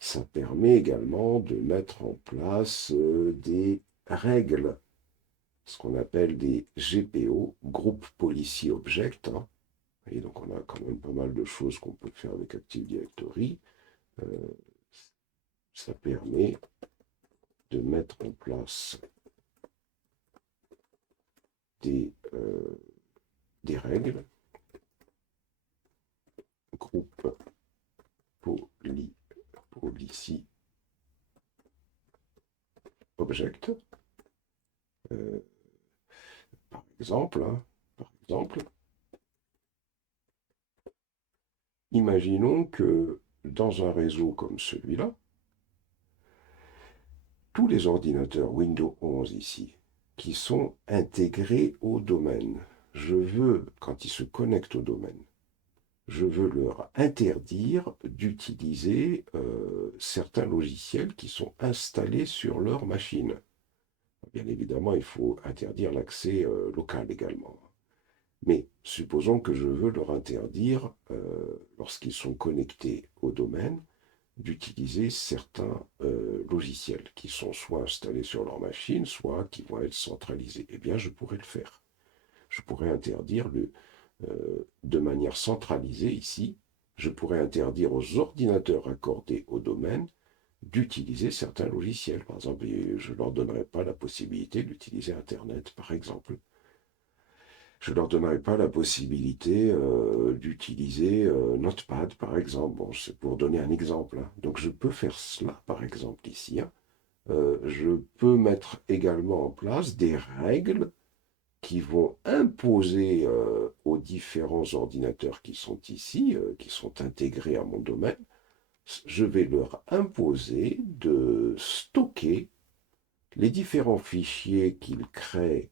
Ça permet également de mettre en place des règles, ce qu'on appelle des GPO, Group Policy Object. Et donc on a quand même pas mal de choses qu'on peut faire avec Active Directory. Ça permet de mettre en place des règles, groupe policy object, par exemple, imaginons que dans un réseau comme celui-là, tous les ordinateurs Windows 11 ici, qui sont intégrés au domaine, je veux, quand ils se connectent au domaine, je veux leur interdire d'utiliser certains logiciels qui sont installés sur leur machine. Bien évidemment, il faut interdire l'accès local également. Mais supposons que je veux leur interdire, lorsqu'ils sont connectés au domaine, d'utiliser certains logiciels qui sont soit installés sur leur machine, soit qui vont être centralisés. Eh bien, je pourrais le faire. Je pourrais interdire de manière centralisée ici, je pourrais interdire aux ordinateurs accordés au domaine d'utiliser certains logiciels. Par exemple, je ne leur donnerai pas la possibilité d'utiliser Internet, par exemple. Je ne leur donnerai pas la possibilité d'utiliser Notepad, par exemple. Bon, c'est pour donner un exemple, hein. Donc je peux faire cela, par exemple, ici, hein. Je peux mettre également en place des règles qui vont imposer aux différents ordinateurs qui sont ici, qui sont intégrés à mon domaine, je vais leur imposer de stocker les différents fichiers qu'ils créent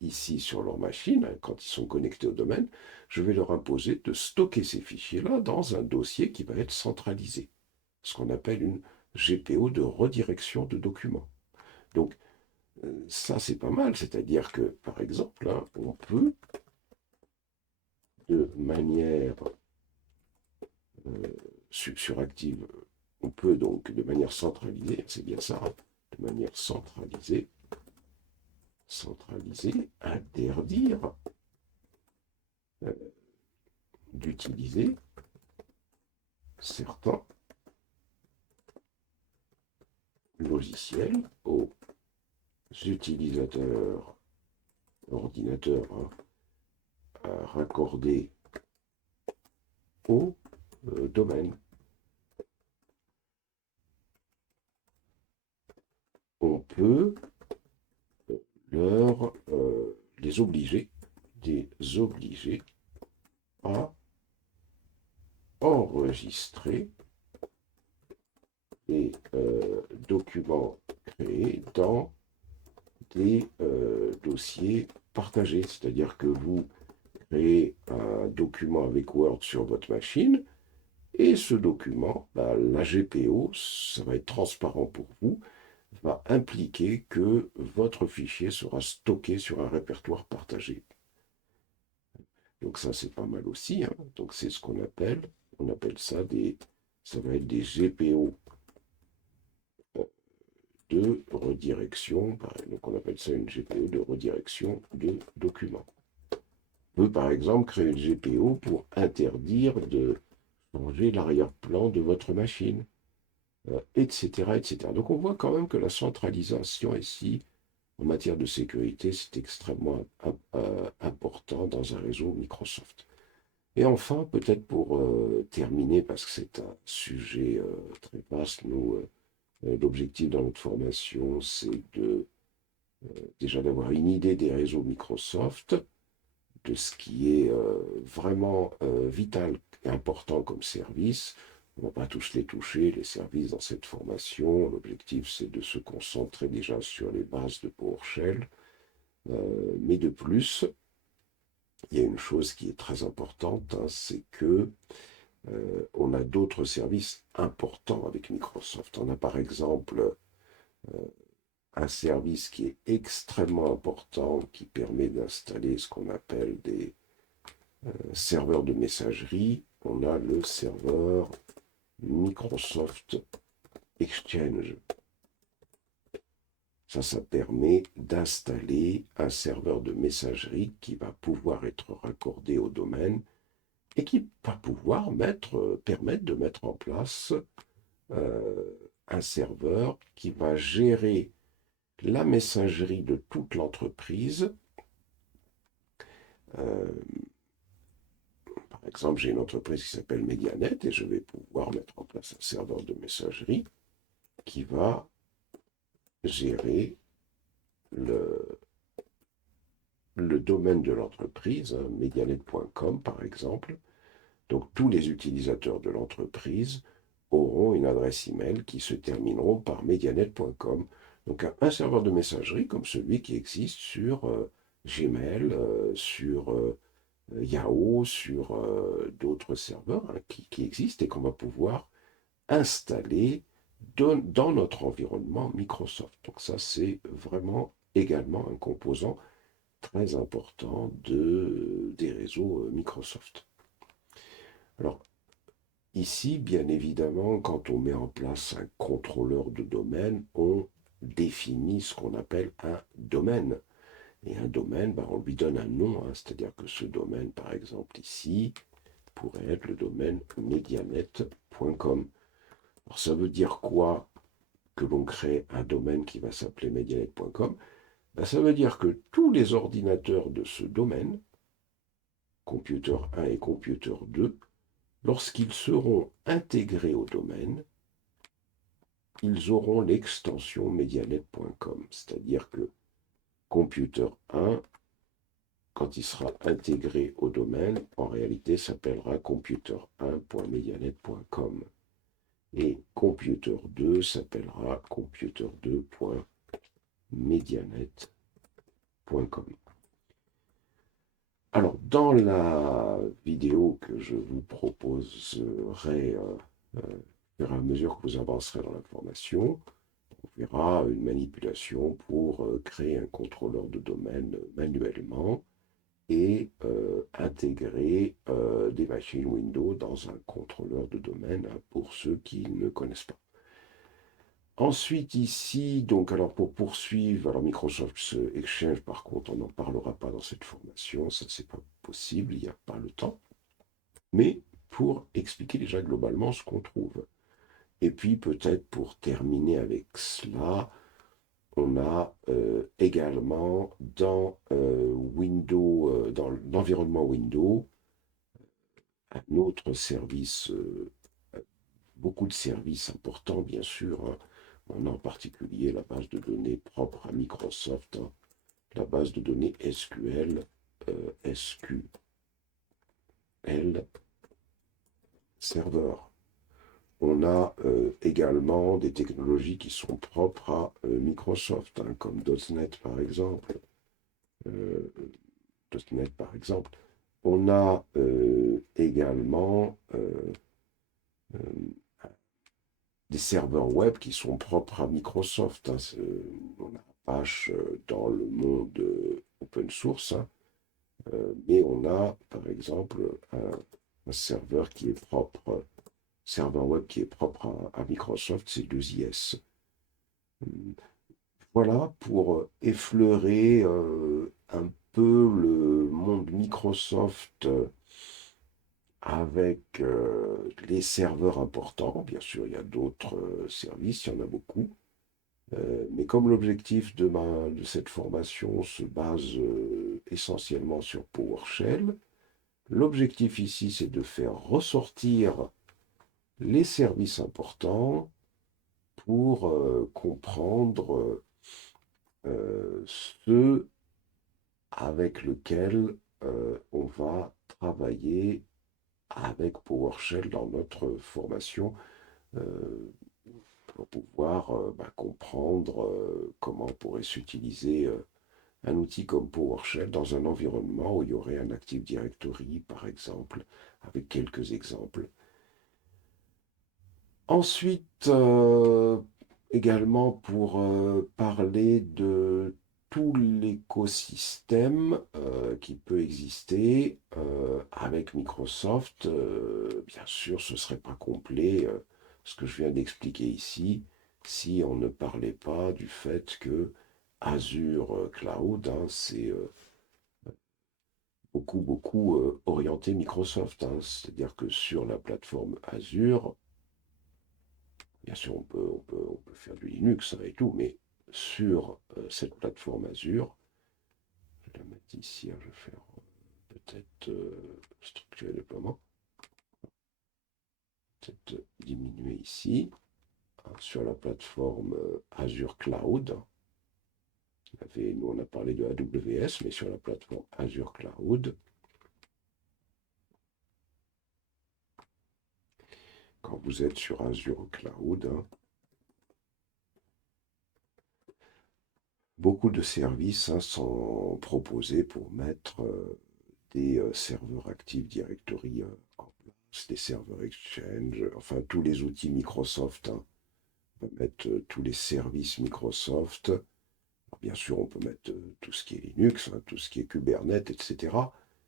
ici sur leur machine, hein, quand ils sont connectés au domaine. Je vais leur imposer de stocker ces fichiers-là dans un dossier qui va être centralisé, ce qu'on appelle une GPO de redirection de documents. Donc, ça, c'est pas mal. C'est-à-dire que, par exemple, hein, on peut, de manière suractive, on peut donc, de manière centralisée, c'est bien ça, hein, de manière centralisée, interdire euh, d'utiliser certains logiciels aux utilisateurs ordinateurs, hein, raccordés au domaine. On peut les obliger à enregistrer les documents créés dans des dossiers partagés. C'est-à-dire que vous créez un document avec Word sur votre machine, et ce document, la GPO, ça va être transparent pour vous, va impliquer que votre fichier sera stocké sur un répertoire partagé. Donc ça, c'est pas mal aussi, hein. Donc c'est ce qu'on appelle, on appelle ça ça va être des GPO de redirection. Donc on appelle ça une GPO de redirection de documents. On peut par exemple créer une GPO pour interdire de changer l'arrière-plan de votre machine, etc., etc. Donc on voit quand même que la centralisation ici, en matière de sécurité, c'est extrêmement important dans un réseau Microsoft. Et enfin, peut-être pour terminer, parce que c'est un sujet très vaste, l'objectif dans notre formation, c'est déjà d'avoir une idée des réseaux Microsoft, de ce qui est vraiment vital et important comme service. On ne va pas tous les toucher, les services dans cette formation. L'objectif, c'est de se concentrer déjà sur les bases de PowerShell. Mais de plus, il y a une chose qui est très importante, hein, c'est que on a d'autres services importants avec Microsoft. On a par exemple un service qui est extrêmement important, qui permet d'installer ce qu'on appelle des serveurs de messagerie. On a le serveur Microsoft Exchange. Ça permet d'installer un serveur de messagerie qui va pouvoir être raccordé au domaine et qui va pouvoir permettre de mettre en place un serveur qui va gérer la messagerie de toute l'entreprise. Par exemple, j'ai une entreprise qui s'appelle Medianet et je vais pouvoir mettre en place un serveur de messagerie qui va gérer le domaine de l'entreprise, hein, medianet.com par exemple. Donc tous les utilisateurs de l'entreprise auront une adresse email qui se termineront par medianet.com. Donc un serveur de messagerie comme celui qui existe sur Gmail, sur Yahoo, sur d'autres serveurs, hein, qui existent et qu'on va pouvoir installer dans notre environnement Microsoft. Donc ça, c'est vraiment également un composant très important des réseaux Microsoft. Alors, ici, bien évidemment, quand on met en place un contrôleur de domaine, on définit ce qu'on appelle un domaine. Et un domaine, on lui donne un nom, hein, c'est-à-dire que ce domaine, par exemple ici, pourrait être le domaine medianet.com. Alors ça veut dire quoi que l'on crée un domaine qui va s'appeler medianet.com? Ben, ça veut dire que tous les ordinateurs de ce domaine, Computer 1 et Computer 2, lorsqu'ils seront intégrés au domaine, ils auront l'extension medianet.com. C'est-à-dire que Computer 1, quand il sera intégré au domaine, en réalité s'appellera computer1.medianet.com. Et Computer 2 s'appellera computer2.medianet.com. Alors, dans la vidéo que je vous proposerai au fur et à mesure que vous avancerez dans la formation, on verra une manipulation pour créer un contrôleur de domaine manuellement et intégrer des machines Windows dans un contrôleur de domaine, hein, pour ceux qui ne connaissent pas. Ensuite, ici, donc, alors pour poursuivre, alors Microsoft Exchange, par contre, on n'en parlera pas dans cette formation, ça c'est pas possible, il n'y a pas le temps, mais pour expliquer déjà globalement ce qu'on trouve. Et puis peut-être pour terminer avec cela, on a également dans Windows, dans l'environnement Windows, un autre service, beaucoup de services importants bien sûr, hein. On a en particulier la base de données propre à Microsoft, hein, la base de données SQL, SQL Server. On a également des technologies qui sont propres à Microsoft, hein, comme .NET par exemple. Euh, .NET par exemple. On a également des serveurs web qui sont propres à Microsoft, hein. On a Apache dans le monde open source, hein, mais on a par exemple un serveur qui est propre, serveur web qui est propre à Microsoft, c'est 2IS. Voilà pour effleurer un peu le monde Microsoft avec les serveurs importants. Bien sûr, il y a d'autres services, il y en a beaucoup. Mais comme l'objectif de cette formation se base essentiellement sur PowerShell, l'objectif ici, c'est de faire ressortir les services importants pour comprendre ceux avec lesquels on va travailler avec PowerShell dans notre formation, pour pouvoir comprendre comment on pourrait s'utiliser un outil comme PowerShell dans un environnement où il y aurait un Active Directory, par exemple, avec quelques exemples. Ensuite, également pour parler de tout l'écosystème qui peut exister avec Microsoft. Bien sûr, ce ne serait pas complet ce que je viens d'expliquer ici si on ne parlait pas du fait que Azure Cloud, hein, c'est beaucoup orienté Microsoft, hein. C'est-à-dire que sur la plateforme Azure, bien sûr, on peut faire du Linux, hein, et tout, mais sur cette plateforme Azure, je vais la mettre ici, hein, je vais faire peut-être structurer le déploiement, peut-être diminuer ici, hein, sur la plateforme Azure Cloud. Nous, on a parlé de AWS, mais sur la plateforme Azure Cloud, quand vous êtes sur Azure Cloud, hein, beaucoup de services, hein, sont proposés pour mettre des serveurs Active Directory en place, des serveurs Exchange, enfin tous les outils Microsoft, hein. On peut mettre tous les services Microsoft. Alors, bien sûr, on peut mettre tout ce qui est Linux, hein, tout ce qui est Kubernetes, etc.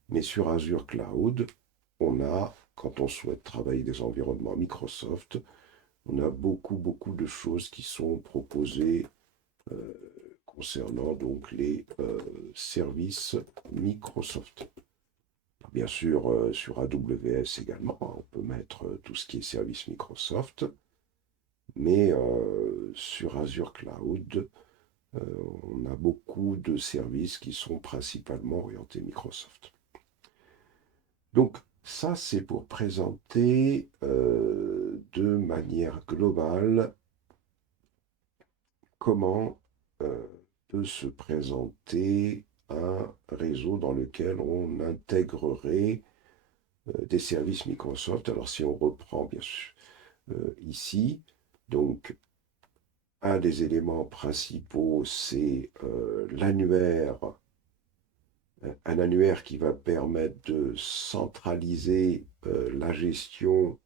Mais sur Azure Cloud, on a, quand on souhaite travailler des environnements Microsoft, on a beaucoup de choses qui sont proposées concernant donc les services Microsoft. Alors, bien sûr, sur AWS également, on peut mettre tout ce qui est service Microsoft. mais sur Azure Cloud, on a beaucoup de services qui sont principalement orientés Microsoft. Donc ça, c'est pour présenter de manière globale comment peut se présenter un réseau dans lequel on intégrerait des services Microsoft. Alors si on reprend bien sûr ici, donc un des éléments principaux, c'est l'annuaire, un annuaire qui va permettre de centraliser la gestion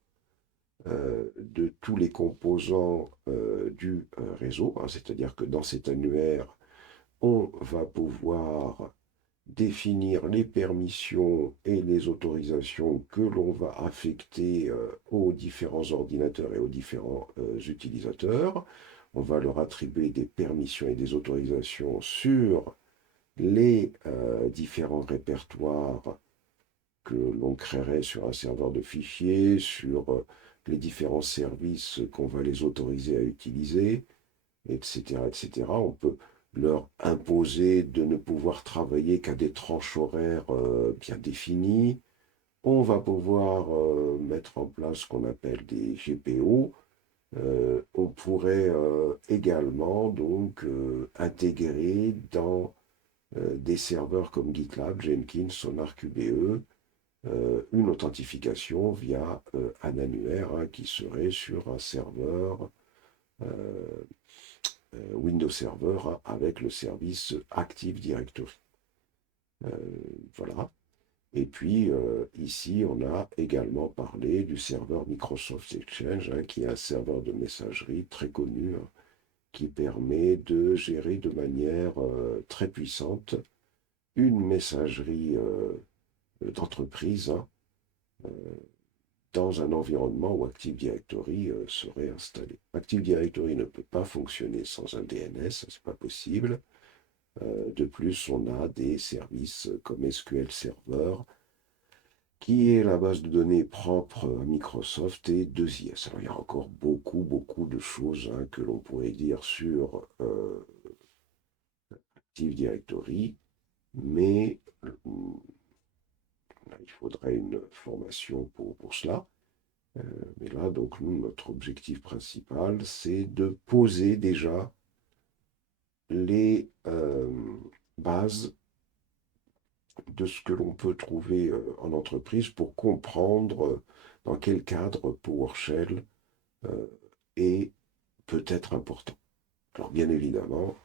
de tous les composants du réseau, hein, c'est-à-dire que dans cet annuaire, on va pouvoir définir les permissions et les autorisations que l'on va affecter aux différents ordinateurs et aux différents utilisateurs. On va leur attribuer des permissions et des autorisations sur les différents répertoires que l'on créerait sur un serveur de fichiers, sur les différents services qu'on va les autoriser à utiliser, etc., etc. On peut leur imposer de ne pouvoir travailler qu'à des tranches horaires bien définies. On va pouvoir mettre en place ce qu'on appelle des GPO. On pourrait également donc intégrer dans des serveurs comme GitLab, Jenkins, SonarQBE, une authentification via un annuaire hein, qui serait sur un serveur Windows Server hein, avec le service Active Directory. Voilà. Et puis ici, on a également parlé du serveur Microsoft Exchange, hein, qui est un serveur de messagerie très connu, hein, qui permet de gérer de manière très puissante une messagerie d'entreprise hein, dans un environnement où Active Directory serait installé. Active Directory ne peut pas fonctionner sans un DNS, c'est pas possible. De plus, on a des services comme SQL Server, qui est la base de données propre à Microsoft et 2IS. Alors, il y a encore beaucoup de choses hein, que l'on pourrait dire sur Active Directory, mais il faudrait une formation pour cela. Mais là, donc, nous, notre objectif principal, c'est de poser déjà les bases de ce que l'on peut trouver en entreprise pour comprendre dans quel cadre PowerShell est peut-être important. Alors, bien évidemment,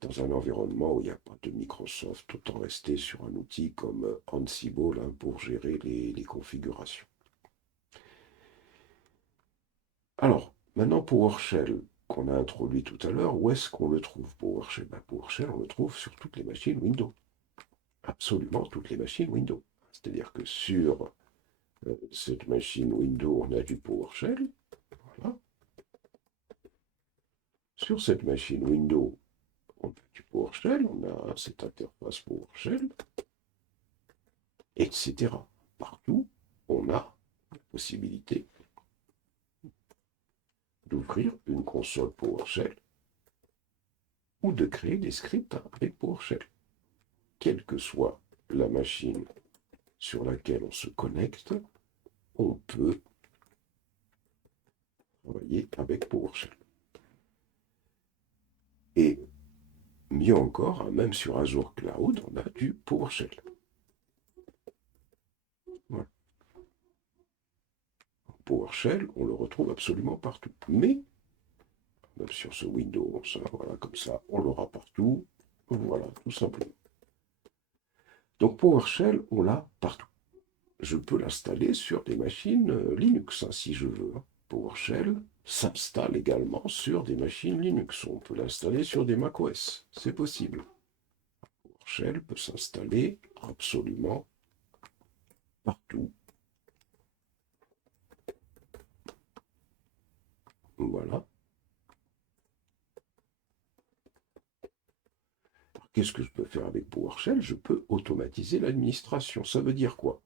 dans un environnement où il n'y a pas de Microsoft, autant rester sur un outil comme Ansible hein, pour gérer les configurations. Alors, maintenant PowerShell qu'on a introduit tout à l'heure, où est-ce qu'on le trouve PowerShell? PowerShell, on le trouve sur toutes les machines Windows. Absolument toutes les machines Windows. C'est-à-dire que sur cette machine Windows, on a du PowerShell. Voilà. Sur cette machine Windows, on a du PowerShell, on a cette interface PowerShell, etc. Partout, on a la possibilité d'ouvrir une console PowerShell ou de créer des scripts avec PowerShell. Quelle que soit la machine sur laquelle on se connecte, on peut travailler avec PowerShell. Et mieux encore, hein, même sur Azure Cloud, on a du PowerShell. Voilà. PowerShell, on le retrouve absolument partout. Mais, même sur ce Windows, ça, voilà, comme ça, on l'aura partout. Voilà, tout simplement. Donc PowerShell, on l'a partout. Je peux l'installer sur des machines Linux, hein, si je veux. Hein. PowerShell s'installe également sur des machines Linux. On peut l'installer sur des macOS. C'est possible. PowerShell peut s'installer absolument partout. Voilà. Qu'est-ce que je peux faire avec PowerShell? Je peux automatiser l'administration. Ça veut dire quoi?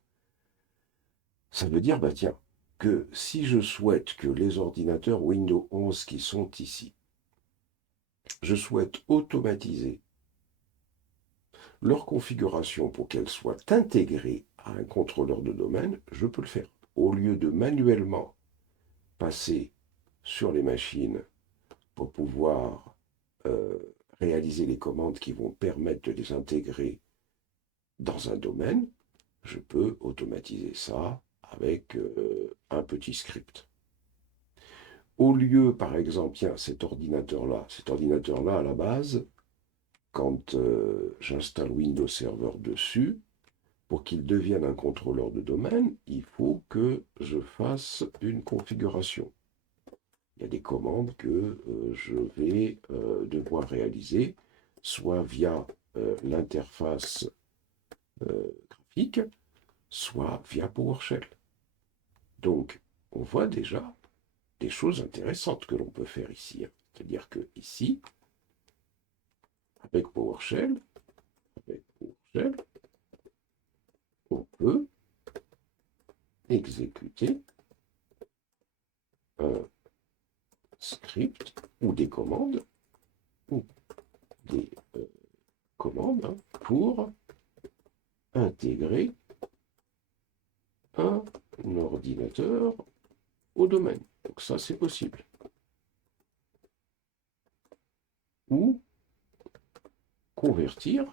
Ça veut dire, bah tiens, que si je souhaite que les ordinateurs Windows 11 qui sont ici, je souhaite automatiser leur configuration pour qu'elle soit intégrée à un contrôleur de domaine, je peux le faire. Au lieu de manuellement passer sur les machines pour pouvoir réaliser les commandes qui vont permettre de les intégrer dans un domaine, je peux automatiser ça avec un petit script. Au lieu, par exemple, tiens, cet ordinateur-là, à la base, quand j'installe Windows Server dessus, pour qu'il devienne un contrôleur de domaine, il faut que je fasse une configuration. Il y a des commandes que je vais devoir réaliser, soit via l'interface graphique, soit via PowerShell. Donc, on voit déjà des choses intéressantes que l'on peut faire ici. C'est-à-dire que ici, avec PowerShell, on peut exécuter un script ou des commandes pour intégrer un ordinateur au domaine. Donc ça, c'est possible. Ou convertir,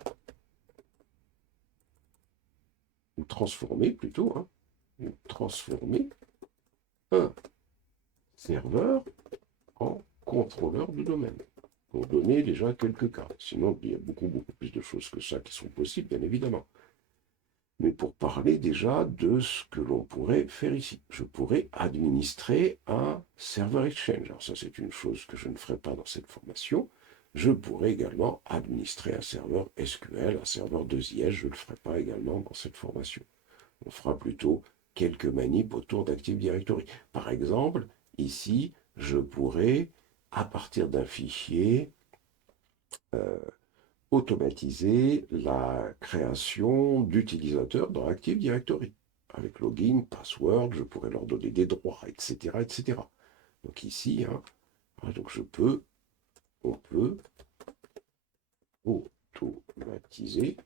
ou transformer plutôt, ou transformer un serveur en contrôleur de domaine. Pour donner déjà quelques cas. Sinon, il y a beaucoup plus de choses que ça qui sont possibles, bien évidemment. Mais pour parler déjà de ce que l'on pourrait faire ici. Je pourrais administrer un serveur Exchange. Alors ça, c'est une chose que je ne ferai pas dans cette formation. Je pourrais également administrer un serveur SQL, un serveur 2IS. Je ne le ferai pas également dans cette formation. On fera plutôt quelques manips autour d'Active Directory. Par exemple, ici, je pourrais, à partir d'un fichier, automatiser la création d'utilisateurs dans Active Directory. Avec login, password, je pourrais leur donner des droits, etc. etc. Donc ici, donc on peut automatiser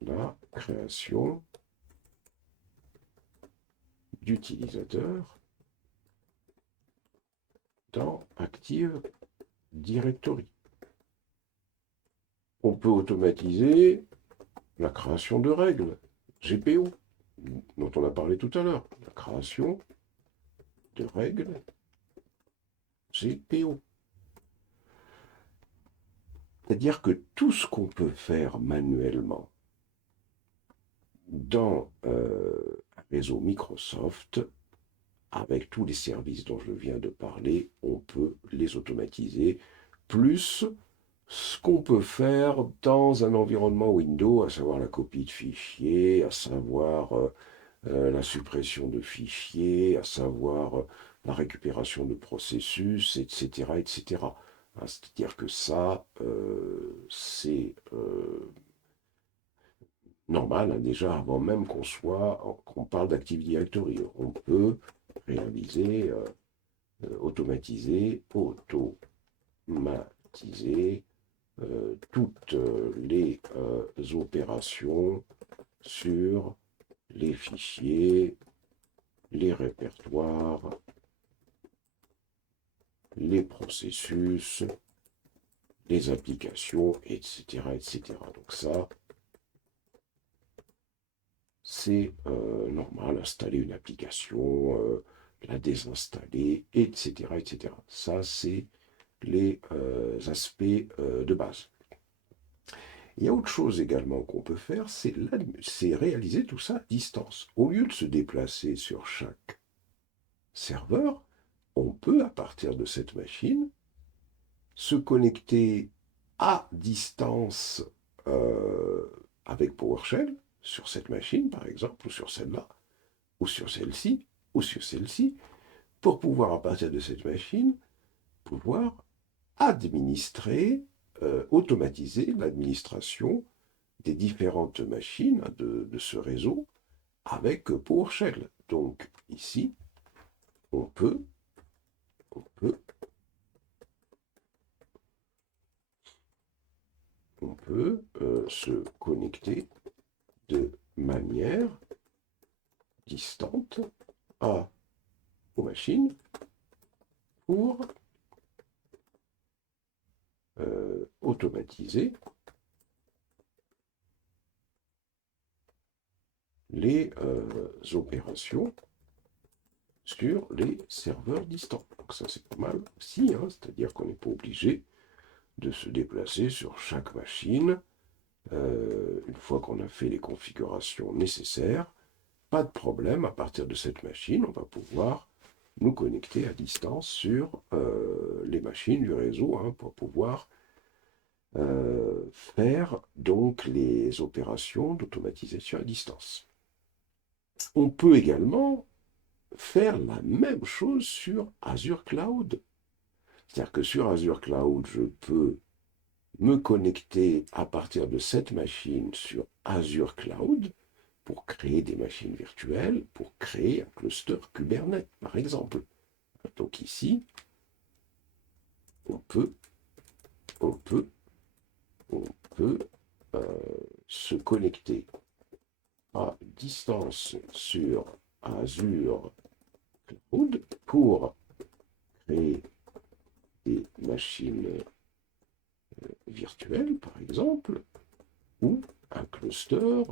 la création d'utilisateurs dans Active Directory. On peut automatiser la création de règles, GPO, dont on a parlé tout à l'heure. La création de règles GPO. C'est-à-dire que tout ce qu'on peut faire manuellement dans un réseau Microsoft, avec tous les services dont je viens de parler, on peut les automatiser, plus ce qu'on peut faire dans un environnement Windows, à savoir la copie de fichiers, à savoir la suppression de fichiers, à savoir la récupération de processus, etc. etc. C'est-à-dire que ça, c'est normal, déjà avant même qu'on parle d'Active Directory. On peut réaliser, automatiser toutes les opérations sur les fichiers, les répertoires, les processus, les applications, etc. etc. Donc ça, c'est normal, installer une application, la désinstaller, etc. etc. Ça, c'est les aspects de base. Il y a autre chose également qu'on peut faire, c'est réaliser tout ça à distance. Au lieu de se déplacer sur chaque serveur, on peut, à partir de cette machine, se connecter à distance avec PowerShell, sur cette machine par exemple, ou sur celle-là, ou sur celle-ci, ou sur celle-ci, pour pouvoir, à partir de cette machine, pouvoir administrer, automatiser l'administration des différentes machines de ce réseau avec PowerShell. Donc ici, on peut se connecter de manière distante aux machines pour automatiser les opérations sur les serveurs distants. Donc ça c'est pas mal aussi, hein, c'est-à-dire qu'on n'est pas obligé de se déplacer sur chaque machine une fois qu'on a fait les configurations nécessaires. Pas de problème, à partir de cette machine, on va pouvoir nous connecter à distance sur les machines du réseau hein, pour pouvoir faire donc les opérations d'automatisation à distance. On peut également faire la même chose sur Azure Cloud. C'est-à-dire que sur Azure Cloud, je peux me connecter à partir de cette machine sur Azure Cloud pour créer des machines virtuelles, pour créer un cluster Kubernetes, par exemple. Donc ici, on peut se connecter à distance sur Azure Cloud pour créer des machines virtuelles, par exemple, ou un cluster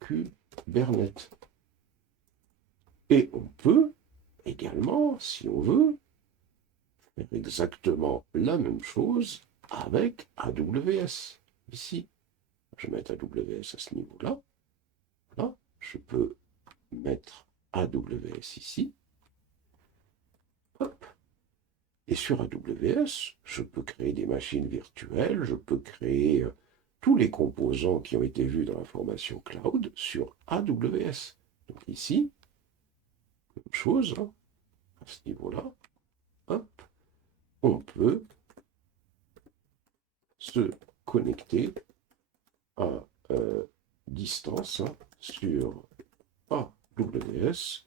Kubernetes. Et on peut également, si on veut, faire exactement la même chose avec AWS. Ici, je vais mettre AWS à ce niveau-là. Là, je peux mettre AWS ici. Hop. Et sur AWS, je peux créer des machines virtuelles, je peux créer tous les composants qui ont été vus dans la formation cloud sur AWS. Donc ici, même chose, hein, à ce niveau-là, hop, on peut se connecter à distance hein, sur AWS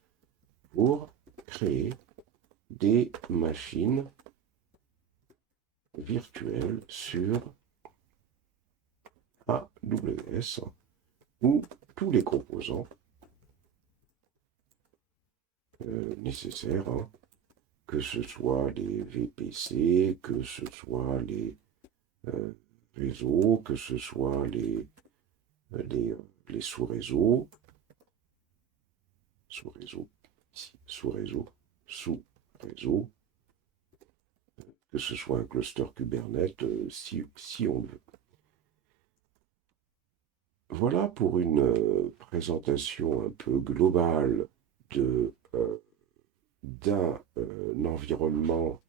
pour créer des machines virtuelles sur AWS où tous les composants nécessaires, hein, que ce soit les VPC, que ce soit les réseaux, que ce soit les sous-réseaux, sous-réseaux, que ce soit un cluster Kubernetes, si on le veut. Voilà pour une présentation un peu globale d'un environnement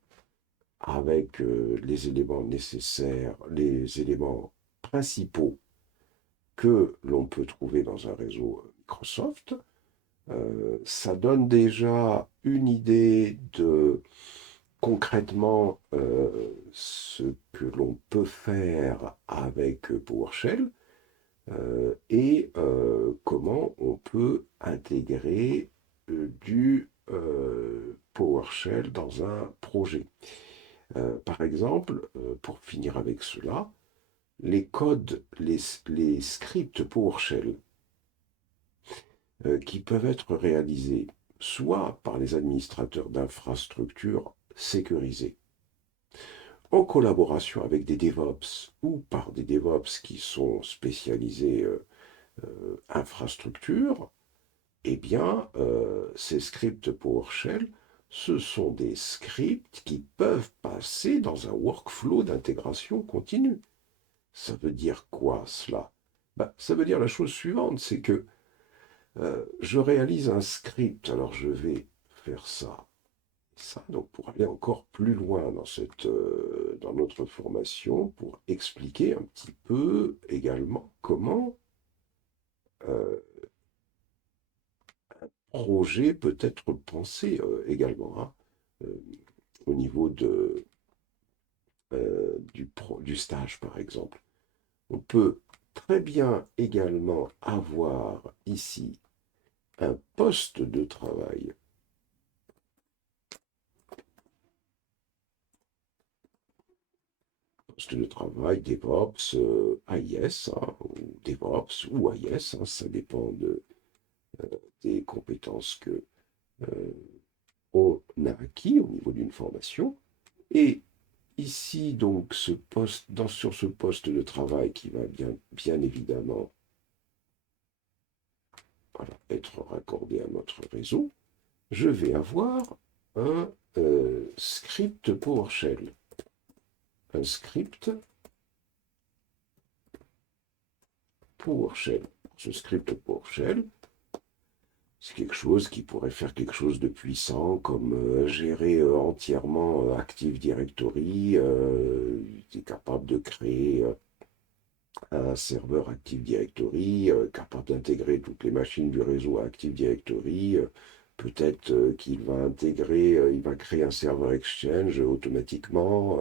avec les éléments nécessaires, les éléments principaux que l'on peut trouver dans un réseau Microsoft. Ça donne déjà une idée de concrètement ce que l'on peut faire avec PowerShell et comment on peut intégrer du PowerShell dans un projet. Par exemple, pour finir avec cela, les codes, les scripts PowerShell qui peuvent être réalisés soit par les administrateurs d'infrastructures sécurisées, en collaboration avec des DevOps ou par des DevOps qui sont spécialisés infrastructure, eh bien, ces scripts PowerShell, ce sont des scripts qui peuvent passer dans un workflow d'intégration continue. Ça veut dire quoi cela? Ça veut dire la chose suivante, c'est que je réalise un script, alors je vais faire ça, donc pour aller encore plus loin dans notre formation, pour expliquer un petit peu également comment projet peut être pensé également hein, au niveau du stage, par exemple. On peut très bien également avoir ici un poste de travail. Poste de travail, DevOps, AIS, hein, ou DevOps ou AIS, hein, ça dépend des compétences que on a acquis au niveau d'une formation. Et ici, donc, sur ce poste de travail qui va bien évidemment, voilà, être raccordé à notre réseau, je vais avoir un script PowerShell. Un script PowerShell. Ce script PowerShell, c'est quelque chose qui pourrait faire quelque chose de puissant, comme gérer entièrement Active Directory. Il est capable de créer un serveur Active Directory, capable d'intégrer toutes les machines du réseau à Active Directory. Peut-être qu'il va intégrer, il va créer un serveur Exchange automatiquement.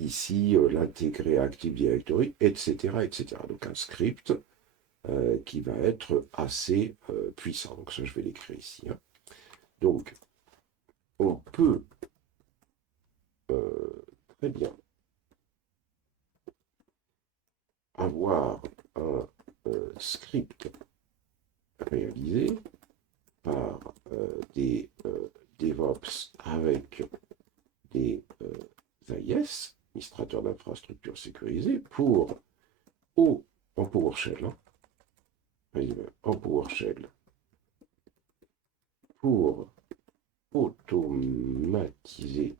Ici, l'intégrer à Active Directory, etc., etc. Donc un script qui va être assez puissant. Donc ça, je vais l'écrire ici, hein. Donc, on peut très bien avoir un script réalisé par des DevOps avec des AIS, administrateurs d'infrastructures sécurisées, en PowerShell, hein, en PowerShell, pour automatiser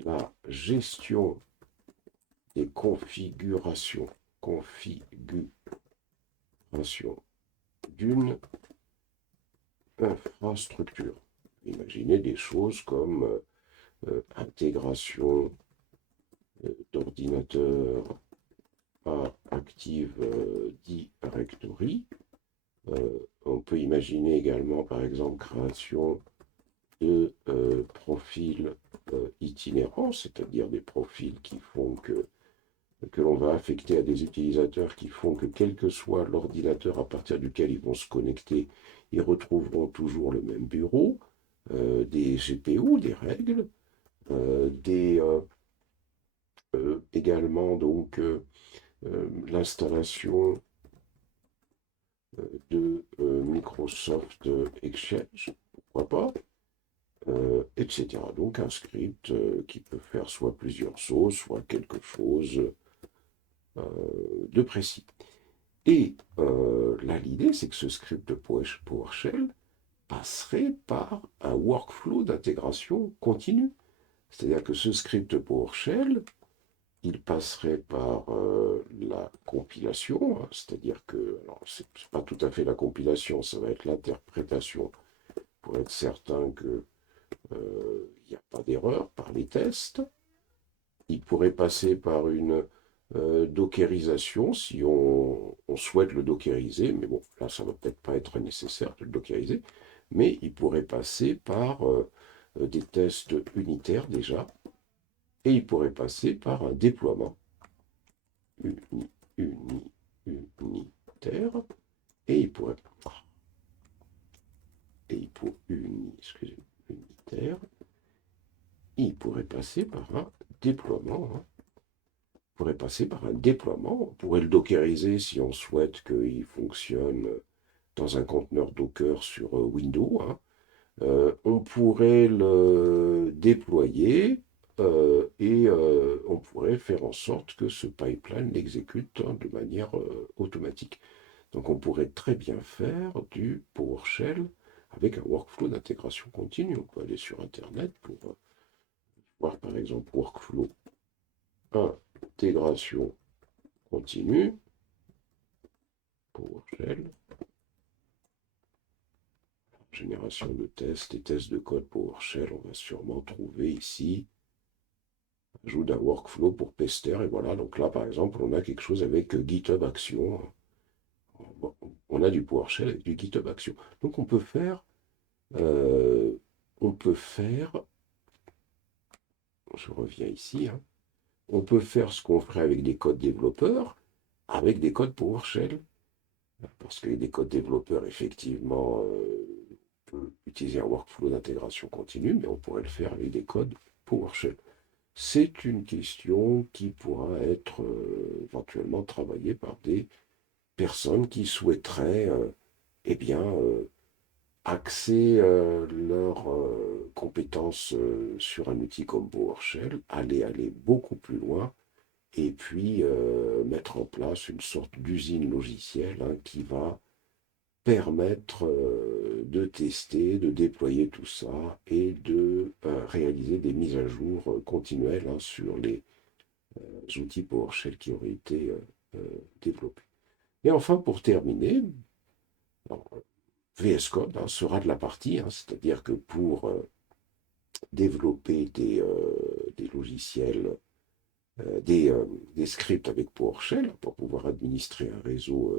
la gestion des configurations d'une infrastructure. Imaginez des choses comme intégration d'ordinateurs à Active Directory. On peut imaginer également, par exemple, création de profils itinérants, c'est-à-dire des profils qui font que l'on va affecter à des utilisateurs qui font que quel que soit l'ordinateur à partir duquel ils vont se connecter, ils retrouveront toujours le même bureau, des GPU, des règles, également donc l'installation de Microsoft Exchange, pourquoi pas, etc. Donc un script qui peut faire soit plusieurs choses, soit quelque chose de précis. Et là, l'idée, c'est que ce script PowerShell passerait par un workflow d'intégration continue. C'est-à-dire que ce script PowerShell, il passerait par la compilation, hein, c'est-à-dire que, alors c'est pas tout à fait la compilation, ça va être l'interprétation pour être certain qu'il n'y a pas d'erreur par les tests. Il pourrait passer par une dockerisation si on souhaite le dockeriser, mais bon, là ça va peut-être pas être nécessaire de le dockeriser, mais il pourrait passer par des tests unitaires déjà, et il pourrait passer par un déploiement unitaire, et il pourrait, unitaire, il pourrait passer par un déploiement, hein. Pourrait passer par un déploiement. On pourrait le dockeriser si on souhaite qu'il fonctionne dans un conteneur Docker sur Windows, hein. On pourrait le déployer et on pourrait faire en sorte que ce pipeline l'exécute, hein, de manière automatique. Donc on pourrait très bien faire du PowerShell avec un workflow d'intégration continue. On peut aller sur Internet pour voir par exemple workflow intégration continue, PowerShell, génération de tests et tests de code PowerShell. On va sûrement trouver ici ajout d'un workflow pour pester, et voilà. Donc là par exemple on a quelque chose avec GitHub Action. On a du PowerShell avec du GitHub Action. Donc euh, on peut faire je reviens ici, hein, on peut faire ce qu'on ferait avec des codes développeurs, avec des codes PowerShell. Parce que des codes développeurs, effectivement, on peut utiliser un workflow d'intégration continue, mais on pourrait le faire avec des codes PowerShell. C'est une question qui pourra être éventuellement travaillée par des personnes qui souhaiteraient eh bien, axer leurs compétences sur un outil comme PowerShell, aller beaucoup plus loin, et puis mettre en place une sorte d'usine logicielle hein, qui va permettre de tester, de déployer tout ça et de réaliser des mises à jour continuelles hein, sur les outils PowerShell qui auraient été développés. Et enfin, pour terminer, VS Code hein, sera de la partie, hein, c'est-à-dire que pour développer des logiciels, des scripts avec PowerShell, pour pouvoir administrer un réseau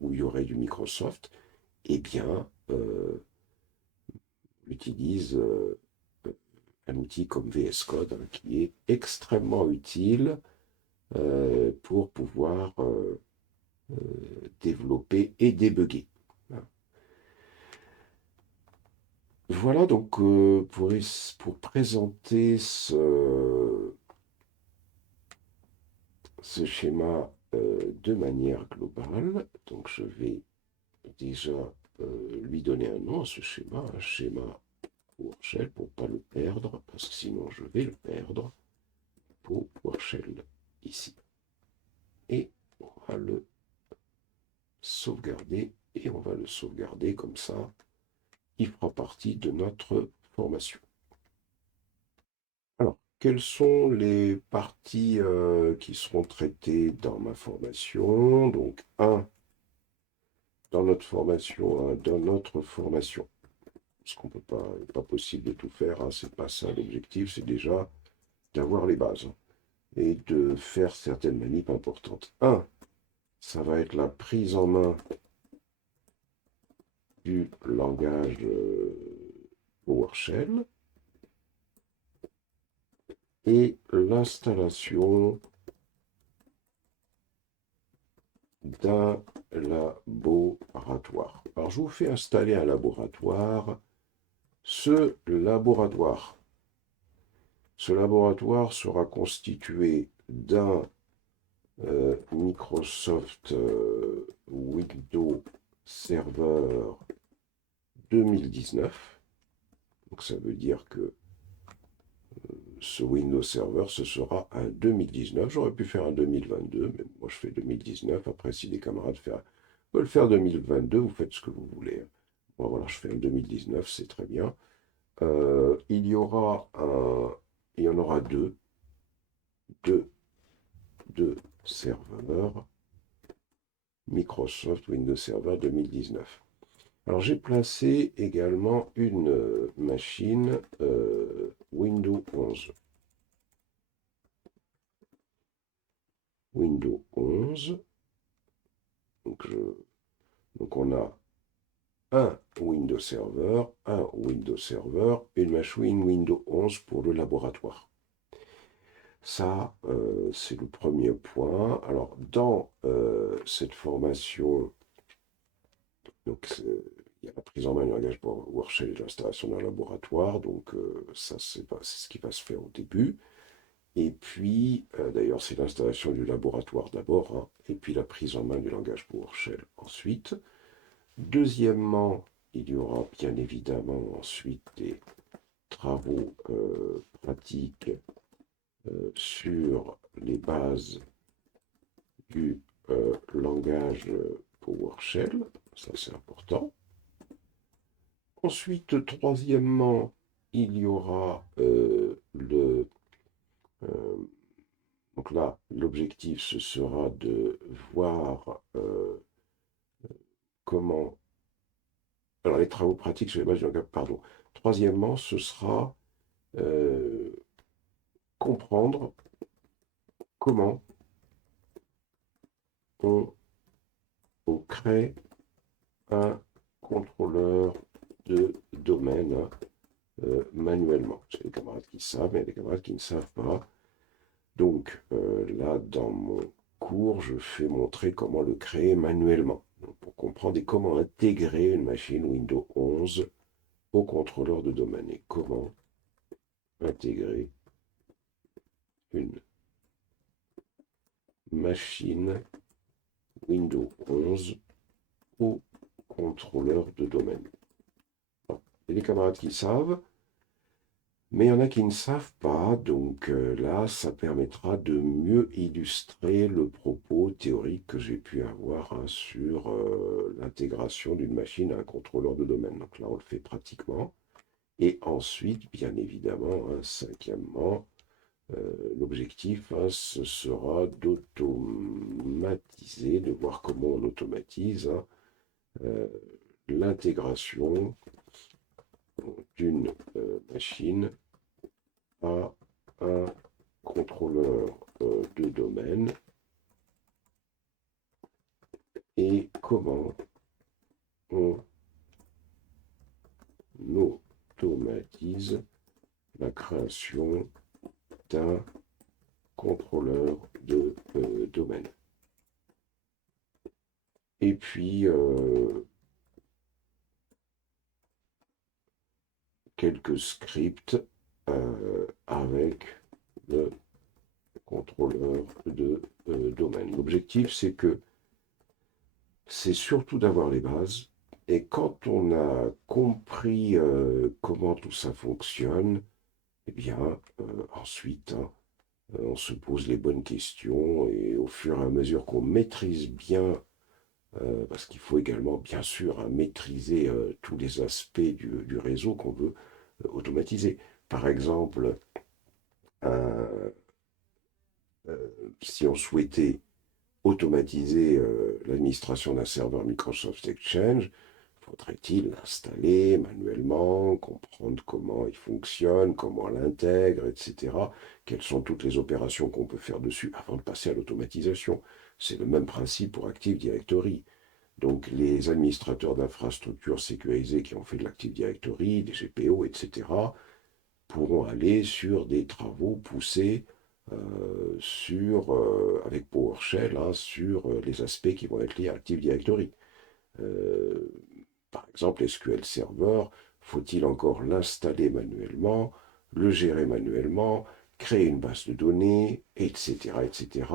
où il y aurait du Microsoft, eh bien, utilise un outil comme VS Code hein, qui est extrêmement utile pour pouvoir développer et débugger. Voilà donc pour présenter ce schéma de manière globale. Donc je vais déjà lui donner un nom à ce schéma, un schéma PowerShell pour ne pas le perdre, parce que sinon je vais le perdre. PowerShell ici. Et on va le sauvegarder, et on va le sauvegarder comme ça. Il fera partie de notre formation. Alors, quelles sont les parties qui seront traitées dans ma formation? Donc, dans notre formation, parce qu'on peut pas, il n'est pas possible de tout faire, hein, c'est pas ça l'objectif, c'est déjà d'avoir les bases hein, et de faire certaines manips importantes. Ça va être la prise en main du langage PowerShell et l'installation d'un laboratoire. Alors, je vous fais installer un laboratoire. Ce laboratoire sera constitué d'un Microsoft Windows Server 2019. Donc, ça veut dire que ce Windows Server, ce sera un 2019. J'aurais pu faire un 2022, mais moi je fais 2019. Après, si des camarades veulent faire 2022, vous faites ce que vous voulez. Bon, voilà, je fais un 2019, c'est très bien. Il y en aura deux serveurs Microsoft Windows Server 2019. Alors j'ai placé également une machine Windows 11. Windows 11. Donc on a un Windows Server, une machine Windows 11 pour le laboratoire. Ça, c'est le premier point. Alors, dans cette formation, donc, il y a la prise en main du langage PowerShell et l'installation d'un laboratoire. Donc, ça, c'est ce qui va se faire au début. Et puis, d'ailleurs, c'est l'installation du laboratoire d'abord, hein, et puis la prise en main du langage PowerShell ensuite. Deuxièmement, il y aura bien évidemment ensuite des travaux pratiques sur les bases du langage PowerShell. Ça, c'est important. Ensuite, troisièmement, il y aura donc là, l'objectif, ce sera de voir comment... Alors, les travaux pratiques sur les bases du langage, pardon. Troisièmement, ce sera comprendre comment on crée un contrôleur de domaine manuellement. J'ai des camarades qui savent, mais il y a des camarades qui ne savent pas. Donc là, dans mon cours, je fais montrer comment le créer manuellement. Donc, pour comprendre et comment intégrer une machine Windows 11 au contrôleur de domaine. Et comment intégrer une machine Windows 11 au contrôleur de domaine. Alors, il y a des camarades qui savent, mais il y en a qui ne savent pas, donc là, ça permettra de mieux illustrer le propos théorique que j'ai pu avoir sur l'intégration d'une machine à un contrôleur de domaine. Donc là, on le fait pratiquement. Et ensuite, bien évidemment, cinquièmement, l'objectif, ce sera d'automatiser, de voir comment on automatise euh, l'intégration d'une machine à un contrôleur de domaine et comment on automatise la création d'un contrôleur de domaine. Et puis, quelques scripts avec le contrôleur de domaine. L'objectif, c'est surtout d'avoir les bases. Et quand on a compris comment tout ça fonctionne, eh bien, ensuite, on se pose les bonnes questions et au fur et à mesure qu'on maîtrise bien, parce qu'il faut également, bien sûr, maîtriser tous les aspects du réseau qu'on veut automatiser. Par exemple, euh, si on souhaitait automatiser l'administration d'un serveur Microsoft Exchange, faudrait-il l'installer manuellement, comprendre comment il fonctionne, comment on l'intègre, etc. Quelles sont toutes les opérations qu'on peut faire dessus avant de passer à l'automatisation. C'est le même principe pour Active Directory. Donc les administrateurs d'infrastructures sécurisées qui ont fait de l'Active Directory, des GPO, etc., pourront aller sur des travaux poussés avec PowerShell sur les aspects qui vont être liés à Active Directory. Euh, Par exemple, SQL Server, faut-il encore l'installer manuellement, le gérer manuellement, créer une base de données, etc., etc.,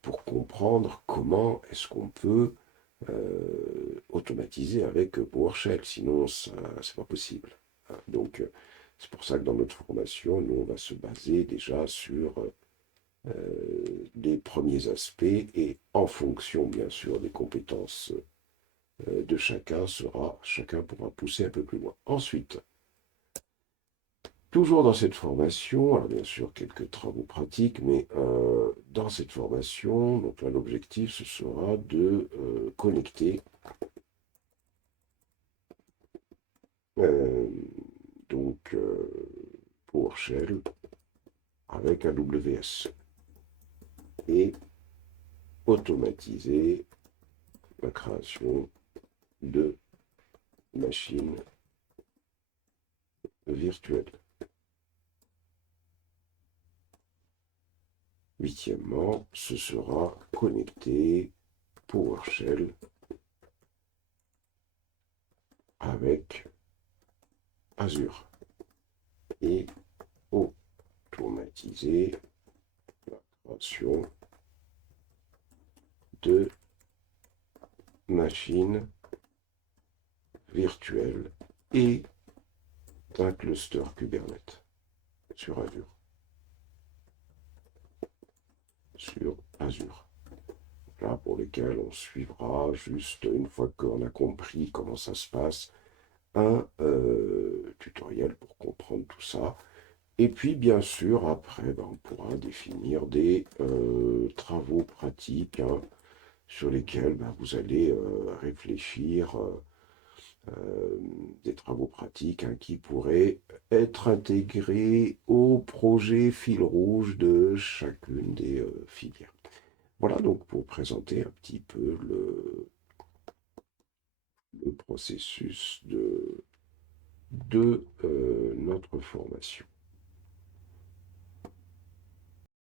pour comprendre comment est-ce qu'on peut automatiser avec PowerShell. Sinon, c'est pas possible. Donc, c'est pour ça que dans notre formation, nous, on va se baser déjà sur les premiers aspects et en fonction, bien sûr, des compétences de chacun pourra pousser un peu plus loin. Ensuite, toujours dans cette formation, alors bien sûr quelques travaux pratiques, mais dans cette formation, donc là l'objectif ce sera de connecter euh, donc PowerShell avec AWS et automatiser la création de machines virtuelles. Huitièmement, ce sera connecter PowerShell avec Azure et automatiser la création de machines virtuelles et d'un cluster Kubernetes sur Azure. Là, pour lesquels on suivra juste une fois qu'on a compris comment ça se passe, un tutoriel pour comprendre tout ça. Et puis, bien sûr, après, on pourra définir des travaux pratiques sur lesquels vous allez réfléchir, des travaux pratiques qui pourraient être intégrés au projet fil rouge de chacune des filières. Voilà donc pour présenter un petit peu le processus de notre formation.